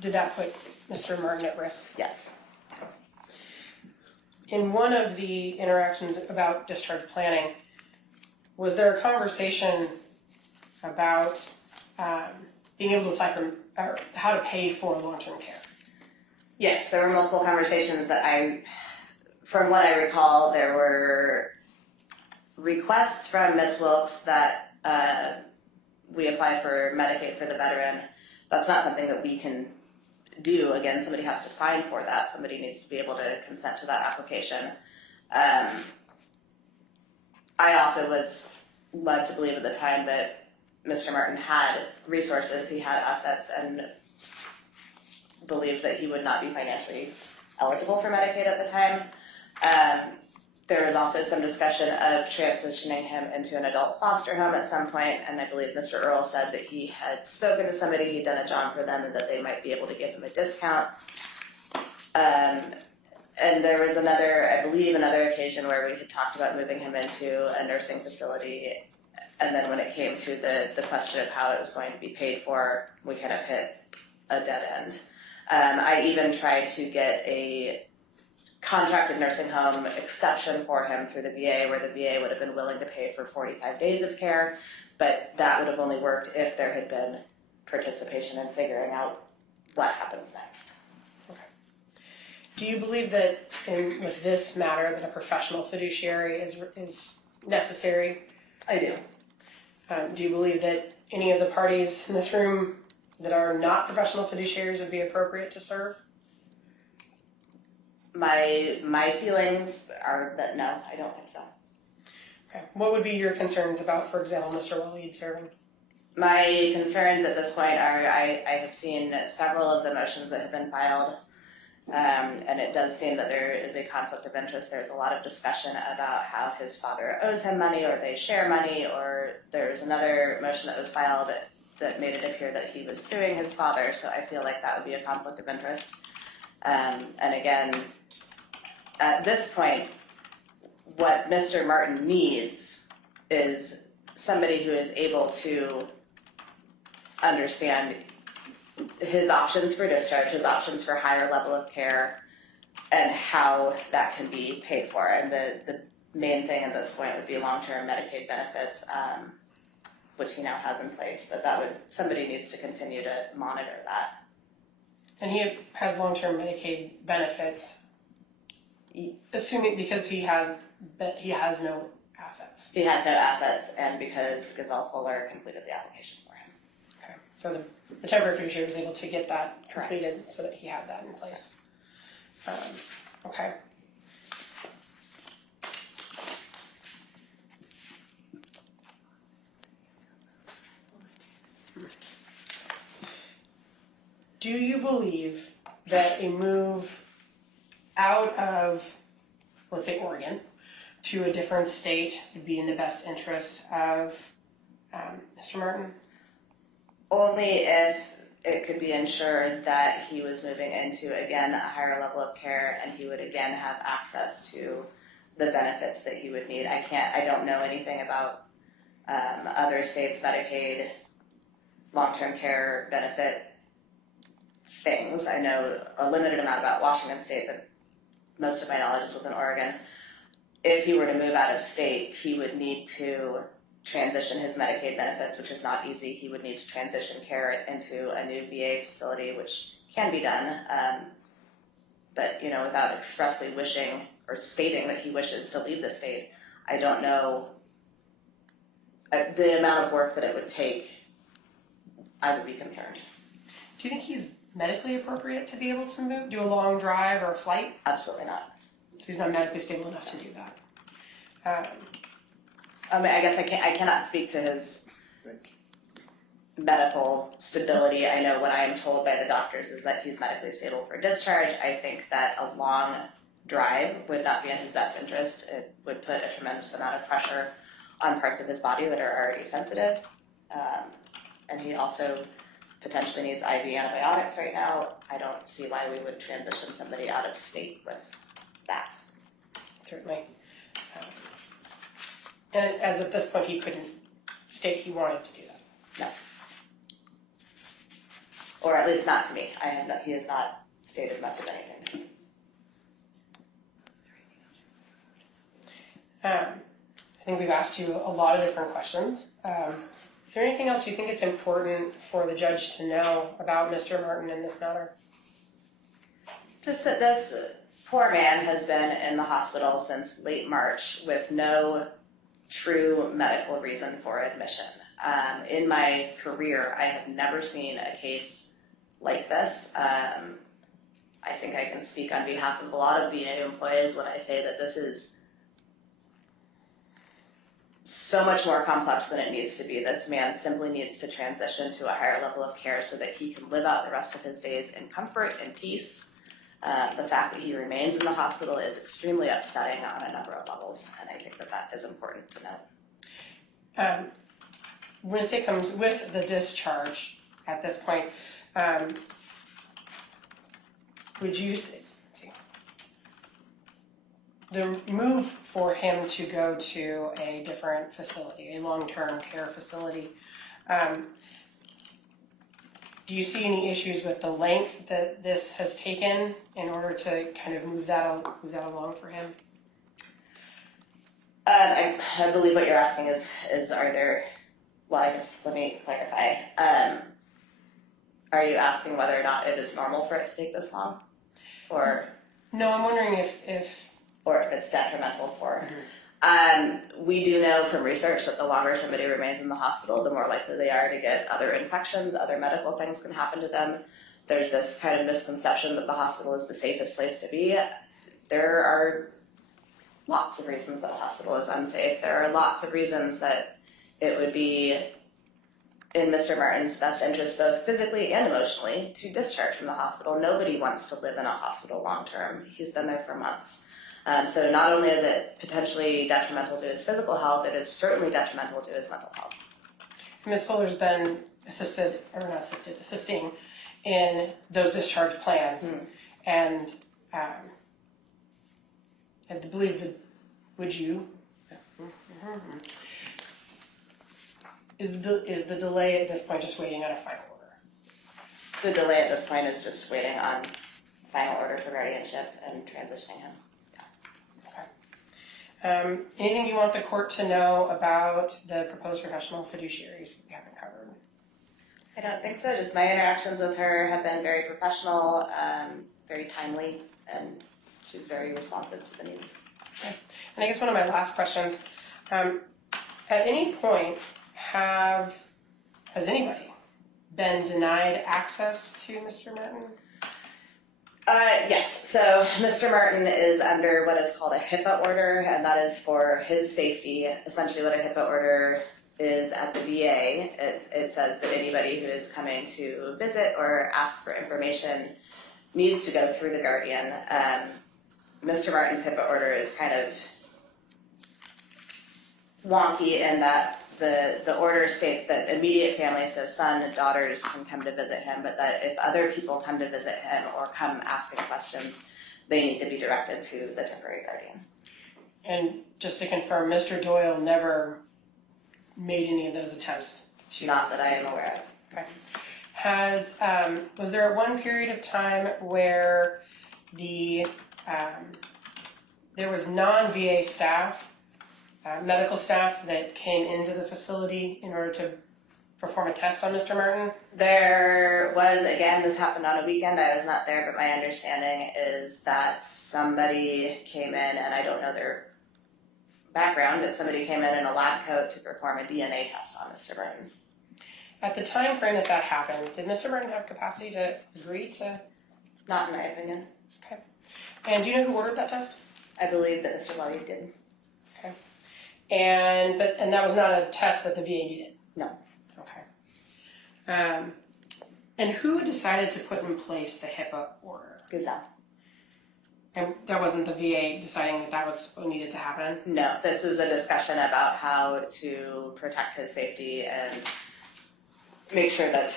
Did that put Mr. Martin at risk? Yes. In one of the interactions about discharge planning, was there a conversation about being able to apply for, or how to pay for long-term care? Yes, there were multiple conversations that from what I recall, there were requests from Ms. Wilkes that we apply for Medicaid for the veteran. That's not something that we can do. Again, somebody has to sign for that. Somebody needs to be able to consent to that application. I also was led to believe at the time that Mr. Martin had resources, he had assets, and believed that he would not be financially eligible for Medicaid at the time. There was also some discussion of transitioning him into an adult foster home at some point, and I believe Mr. Earl said that he had spoken to somebody, he'd done a job for them, and that they might be able to give him a discount. And there was another occasion where we had talked about moving him into a nursing facility, and then when it came to the question of how it was going to be paid for, we kind of hit a dead end. I even tried to get a contracted nursing home exception for him through the VA, where the VA would have been willing to pay for 45 days of care, but that would have only worked if there had been participation in figuring out what happens next. Okay. Do you believe that with this matter that a professional fiduciary is necessary? I do. Do you believe that any of the parties in this room that are not professional fiduciaries would be appropriate to serve? My feelings are that no, I don't think so. Okay. What would be your concerns about, for example, Mr. Waleed serving? My concerns at this point are I have seen several of the motions that have been filed, and it does seem that there is a conflict of interest. There's a lot of discussion about how his father owes him money, or they share money, or there's another motion that was filed that made it appear that he was suing his father, so I feel like that would be a conflict of interest. And again, at this point, what Mr. Martin needs is somebody who is able to understand his options for discharge, his options for higher level of care, and how that can be paid for. And the main thing at this point would be long-term Medicaid benefits, which he now has in place, but somebody needs to continue to monitor that. And he has long-term Medicaid benefits, assuming because he has no assets. He has no assets, and because Gazelle Fuller completed the application for him. Okay. So the temporary fiduciary was able to get that Correct. completed so that he had that in place. Okay. Do you believe that a move out of, let's say, Oregon to a different state would be in the best interest of Mr. Martin? Only if it could be ensured that he was moving into, again, a higher level of care, and he would again have access to the benefits that he would need. I don't know anything about other states' Medicaid long-term care benefit things. I know a limited amount about Washington State, but most of my knowledge is within Oregon. If he were to move out of state, he would need to transition his Medicaid benefits, which is not easy. He would need to transition care into a new VA facility, which can be done, but without expressly wishing or stating that he wishes to leave the state, I don't know the amount of work that it would take. I would be concerned. Do you think he's medically appropriate to be able to do a long drive or a flight? Absolutely not. So he's not medically stable enough to do that. I mean, I guess I cannot speak to his medical stability. I know what I am told by the doctors is that he's medically stable for discharge. I think that a long drive would not be in his best interest. It would put a tremendous amount of pressure on parts of his body that are already sensitive. And he also potentially needs IV antibiotics right now. I don't see why we would transition somebody out of state with that. Certainly. And as of this point, he couldn't state he wanted to do that. No. Or at least not to me. He has not stated much of anything to me. I think we've asked you a lot of different questions. Is there anything else you think it's important for the judge to know about Mr. Martin in this matter? Just that this poor man has been in the hospital since late March with no true medical reason for admission. In my career, I have never seen a case like this. I think I can speak on behalf of a lot of VA employees when I say that this is so much more complex than it needs to be. This man simply needs to transition to a higher level of care so that he can live out the rest of his days in comfort and peace. The fact that he remains in the hospital is extremely upsetting on a number of levels, and I think that that is important to note. When it comes with the discharge at this point, would you say, the move for him to go to a different facility, a long-term care facility, do you see any issues with the length that this has taken in order to kind of move that along for him? I believe what you're asking is are there, well, I guess let me clarify. Are you asking whether or not it is normal for it to take this long? Or? No, I'm wondering if it's detrimental for. We do know from research that the longer somebody remains in the hospital, the more likely they are to get other infections, other medical things can happen to them. There's this kind of misconception that the hospital is the safest place to be. There are lots of reasons that a hospital is unsafe. There are lots of reasons that it would be in Mr. Martin's best interest, both physically and emotionally, to discharge from the hospital. Nobody wants to live in a hospital long term. He's been there for months. So not only is it potentially detrimental to his physical health, it is certainly detrimental to his mental health. Ms. Fuller's been assisting in those discharge plans, and I believe that, is the delay at this point just waiting on a final order? The delay at this point is just waiting on final order for guardianship and transitioning him. Anything you want the court to know about the proposed professional fiduciaries that we haven't covered? I don't think so. Just my interactions with her have been very professional, very timely, and she's very responsive to the needs. Okay. And I guess one of my last questions, at any point has anybody been denied access to Mr. Martin? Yes, so Mr. Martin is under what is called a HIPAA order, and that is for his safety. Essentially what a HIPAA order is at the VA, it says that anybody who is coming to visit or ask for information needs to go through the guardian. Mr. Martin's HIPAA order is kind of wonky in that the order states that immediate family, so son and daughters, can come to visit him, but that if other people come to visit him or come asking questions, they need to be directed to the temporary guardian. And just to confirm, Mr. Doyle never made any of those attempts to... Not that I am aware of. Okay. Was there one period of time where there was non-VA staff, medical staff that came into the facility in order to perform a test on Mr. Martin? There was, again, this happened on a weekend. I was not there, but my understanding is that somebody came in, and I don't know their background, but somebody came in a lab coat to perform a DNA test on Mr. Martin. At the time frame that happened, did Mr. Martin have capacity to agree to? Not in my opinion. Okay. And do you know who ordered that test? I believe that Mr. Welly did. Okay. And that was not a test that the VA needed? No. Okay. And who decided to put in place the HIPAA order? Gazelle. And that wasn't the VA deciding that that was what needed to happen? No, this was a discussion about how to protect his safety and make sure that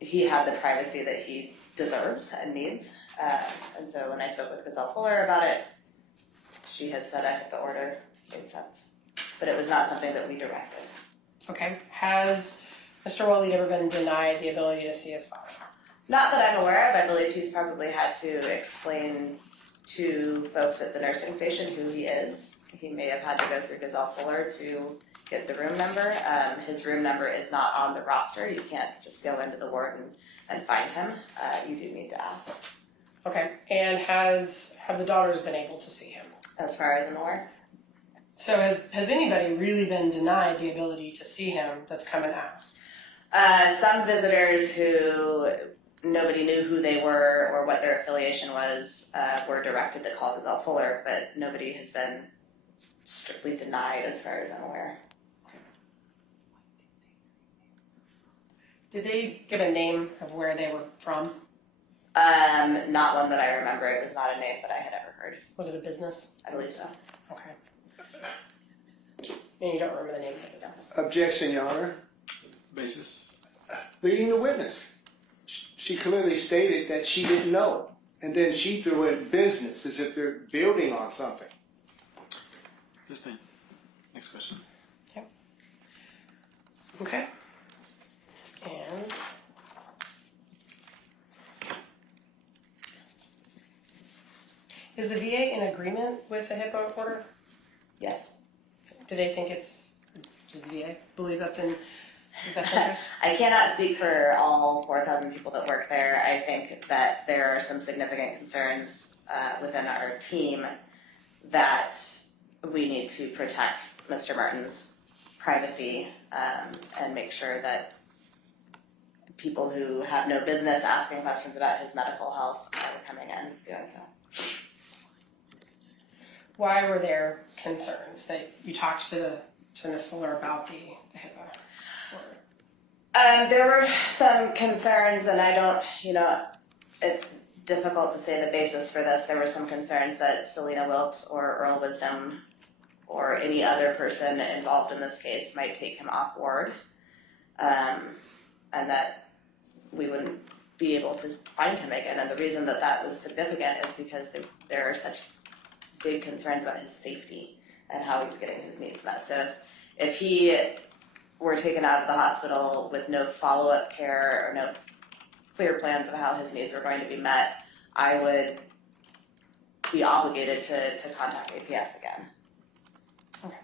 he had the privacy that he deserves and needs. And so when I spoke with Gazelle Fuller about it, she had said I think the order made sense. But it was not something that we directed. Okay. Has Mr. Wally ever been denied the ability to see his father? Not that I'm aware of. I believe he's probably had to explain to folks at the nursing station who he is. He may have had to go through Gazelle Fuller to get the room number. His room number is not on the roster. You can't just go into the ward and find him. You do need to ask. Okay. And have the daughters been able to see him? As far as I'm aware. So has anybody really been denied the ability to see him that's come and asked? Some visitors who nobody knew who they were or what their affiliation was were directed to call Gazelle Fuller, but nobody has been strictly denied as far as I'm aware. Did they give a name of where they were from? Not one that I remember. It was not a name that I had ever heard. Was it a business? I believe so. Okay. And you don't remember the name of the business? Objection, Your Honor. Basis? Leading the witness. She clearly stated that she didn't know. And then she threw in business as if they're building on something. This thing. Next question. Okay. And is the VA in agreement with the HIPAA order? Yes. Do they think does the VA believe that's in the best interest? I cannot speak for all 4,000 people that work there. I think that there are some significant concerns within our team that we need to protect Mr. Martin's privacy and make sure that people who have no business asking questions about his medical health are coming in doing so. Why were there concerns that you talked to Ms. Fuller about the HIPAA order? There were some concerns, and I don't, it's difficult to say the basis for this. There were some concerns that Selena Wilkes or Earl Wisdom or any other person involved in this case might take him off ward, and that we wouldn't be able to find him again. And the reason that that was significant is because there are such big concerns about his safety and how he's getting his needs met. So if he were taken out of the hospital with no follow-up care or no clear plans of how his needs were going to be met, I would be obligated to contact APS again. Okay.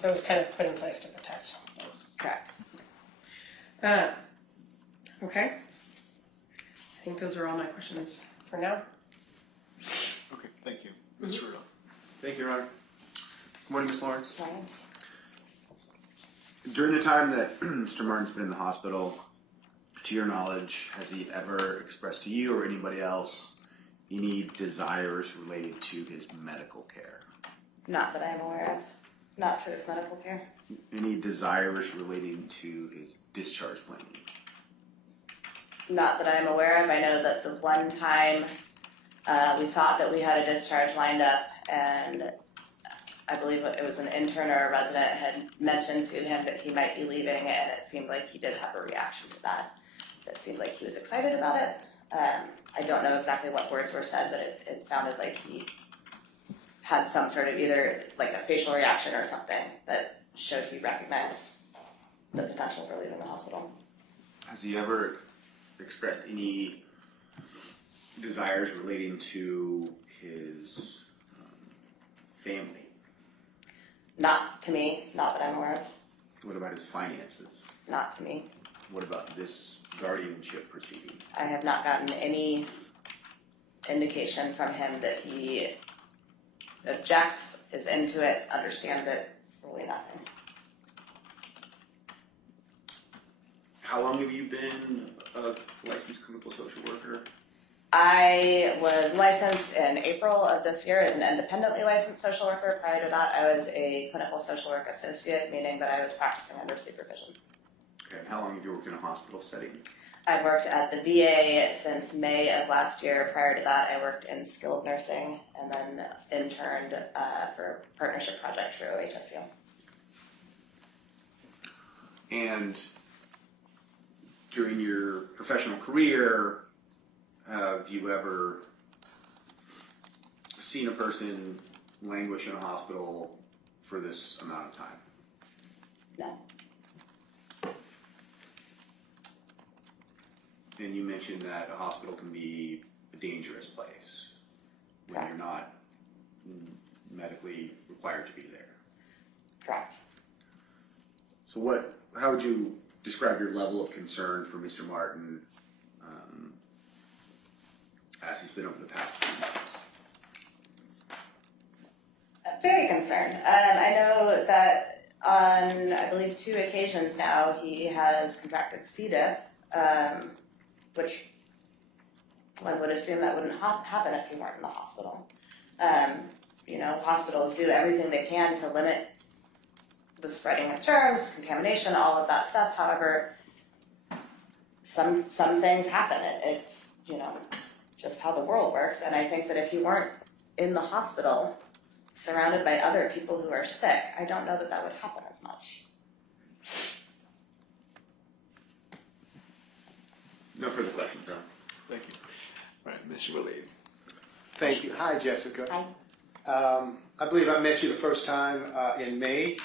So it was kind of put in place to protect. Correct. Okay. I think those are all my questions for now. Okay, thank you. Mr. Riddle. Thank you, Your Honor. Good morning, Ms. Lawrence. Fine. During the time that Mr. Martin's been in the hospital, to your knowledge, has he ever expressed to you or anybody else any desires related to his medical care? Not that I'm aware of. Not to his medical care. Any desires relating to his discharge planning? Not that I'm aware of. I know that the one time we thought that we had a discharge lined up, and I believe it was an intern or a resident had mentioned to him that he might be leaving, and it seemed like he did have a reaction to that. It seemed like he was excited about it. I don't know exactly what words were said, but it sounded like he had some sort of either like a facial reaction or something that showed he recognized the potential for leaving the hospital. Has he ever expressed any desires relating to his family? Not to me, not that I'm aware of. What about his finances? Not to me. What about this guardianship proceeding? I have not gotten any indication from him that he objects, is into it, understands it, really nothing. How long have you been a licensed clinical social worker? I was licensed in April of this year as an independently licensed social worker. Prior to that, I was a clinical social work associate, meaning that I was practicing under supervision. Okay, and how long have you worked in a hospital setting? I've worked at the VA since May of last year. Prior to that, I worked in skilled nursing and then interned for a partnership project through HSU. And during your professional career, have you ever seen a person languish in a hospital for this amount of time? No. And you mentioned that a hospital can be a dangerous place when Correct. you're not medically required to be there. Correct. So how would you describe your level of concern for Mr. Martin as he's been over the past few months? Very concerned. I know that on, I believe, 2 occasions now, he has contracted C. diff, which one would assume that wouldn't happen if he weren't in the hospital. Hospitals do everything they can to limit the spreading of germs, contamination, all of that stuff. However, some things happen. It's just how the world works. And I think that if you weren't in the hospital, surrounded by other people who are sick, I don't know that that would happen as much. No further questions, John. Thank you. All right, Mr. Willie. Thank you. Hi, Jessica. Hi. I believe I met you the first time in May.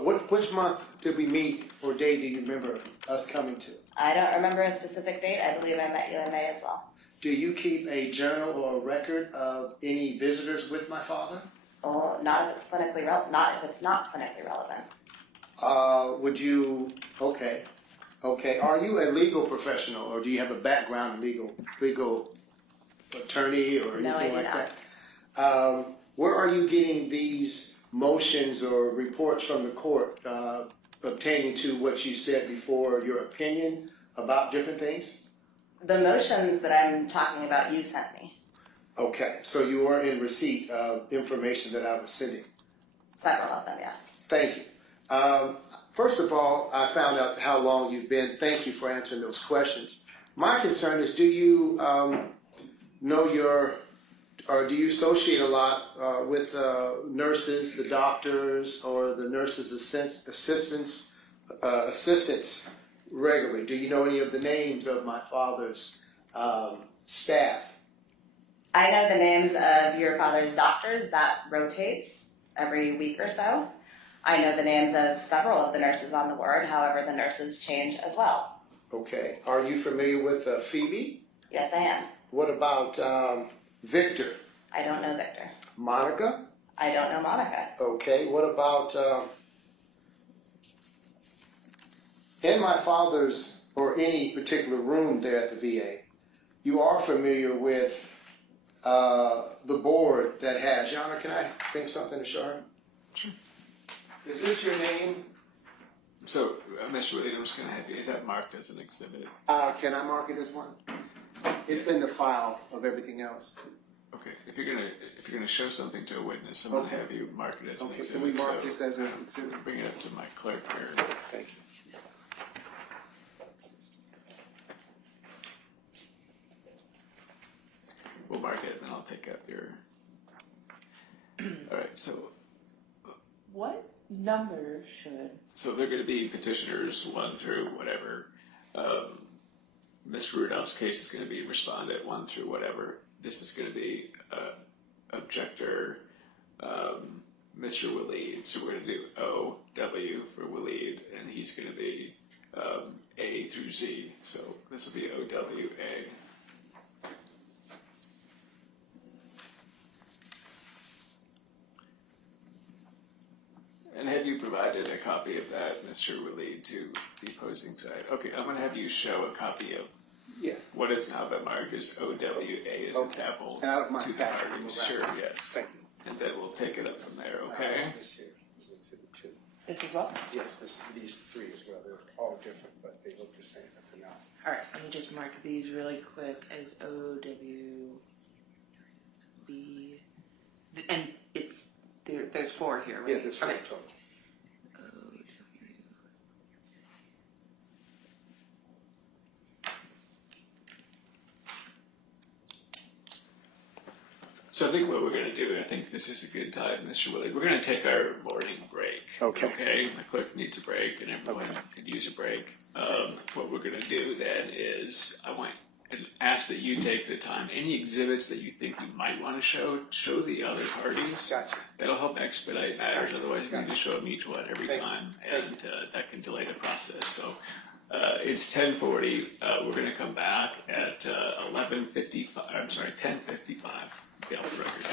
Which month did we meet, or day do you remember us coming to? I don't remember a specific date. I believe I met you in May as well. Do you keep a journal or a record of any visitors with my father? Oh, not if it's clinically not if it's not clinically relevant. Would you? Okay. Are you a legal professional, or do you have a background in legal attorney or anything No, I do like not. that? Where are you getting these motions or reports from the court pertaining to what you said before, your opinion about different things? The motions that I'm talking about, you sent me. Okay, so you are in receipt of information that I was sending. Several of them, yes. Thank you. First of all, I found out how long you've been. Thank you for answering those questions. My concern is, do you do you associate a lot with nurses, the doctors, or the nurses' assistants regularly? Do you know any of the names of my father's staff? I know the names of your father's doctors. That rotates every week or so. I know the names of several of the nurses on the ward. However, the nurses change as well. Okay. Are you familiar with Phoebe? Yes, I am. What about Victor? I don't know Victor. Monica? I don't know Monica. Okay. What about in my father's or any particular room there at the VA? You are familiar with the board that has. Your Honor, can I bring something to show her? Is this your name? So, Mr. Willie, I'm just going to have you, is that marked as an exhibit? Can I mark it as one? It's in the file of everything else. Okay, if you're gonna show something to a witness, I'm gonna have you mark it as an Okay, exhibit. can we mark so this as an exhibit? Bring it up to my clerk here. Thank you. We'll mark it, and then I'll take up your. All right, so What number should? So they're going to be petitioners 1 through whatever. Ms. Rudolph's case is going to be respondent 1 through whatever. This is going to be objector Mr. Waleed. So we're going to do O, W for Waleed, and he's going to be A through Z. So this will be O, W, A. And have you provided a copy of that, Mr. Waleed, to the opposing side. Okay, I'm gonna have you show a copy of Yeah. what is now been marked as OWA as a capital And I don't mind to the passing them parties. around. Sure, yes. Thank you. And then we'll take it up from there, okay? This here is exhibit 2. This is what? Yes, these 3 as well. They're all different, but they look the same for now. All right, let me just mark these really quick as OWB. And it's, there's 4 here, right? Yeah, there's 4 Okay. total. So I think what we're gonna do, I think this is a good time, Mr. Waleed, we're gonna take our morning break. Okay. Okay, my clerk needs a break and everyone could use a break. What we're gonna do then is, I want, and ask that you take the time, any exhibits that you think you might wanna show the other parties. Gotcha. That'll help expedite matters, otherwise you're gonna just show them each one every Thank you. time, and that can delay the process, so. It's 10:40, we're gonna come back at 10:55, get off the record.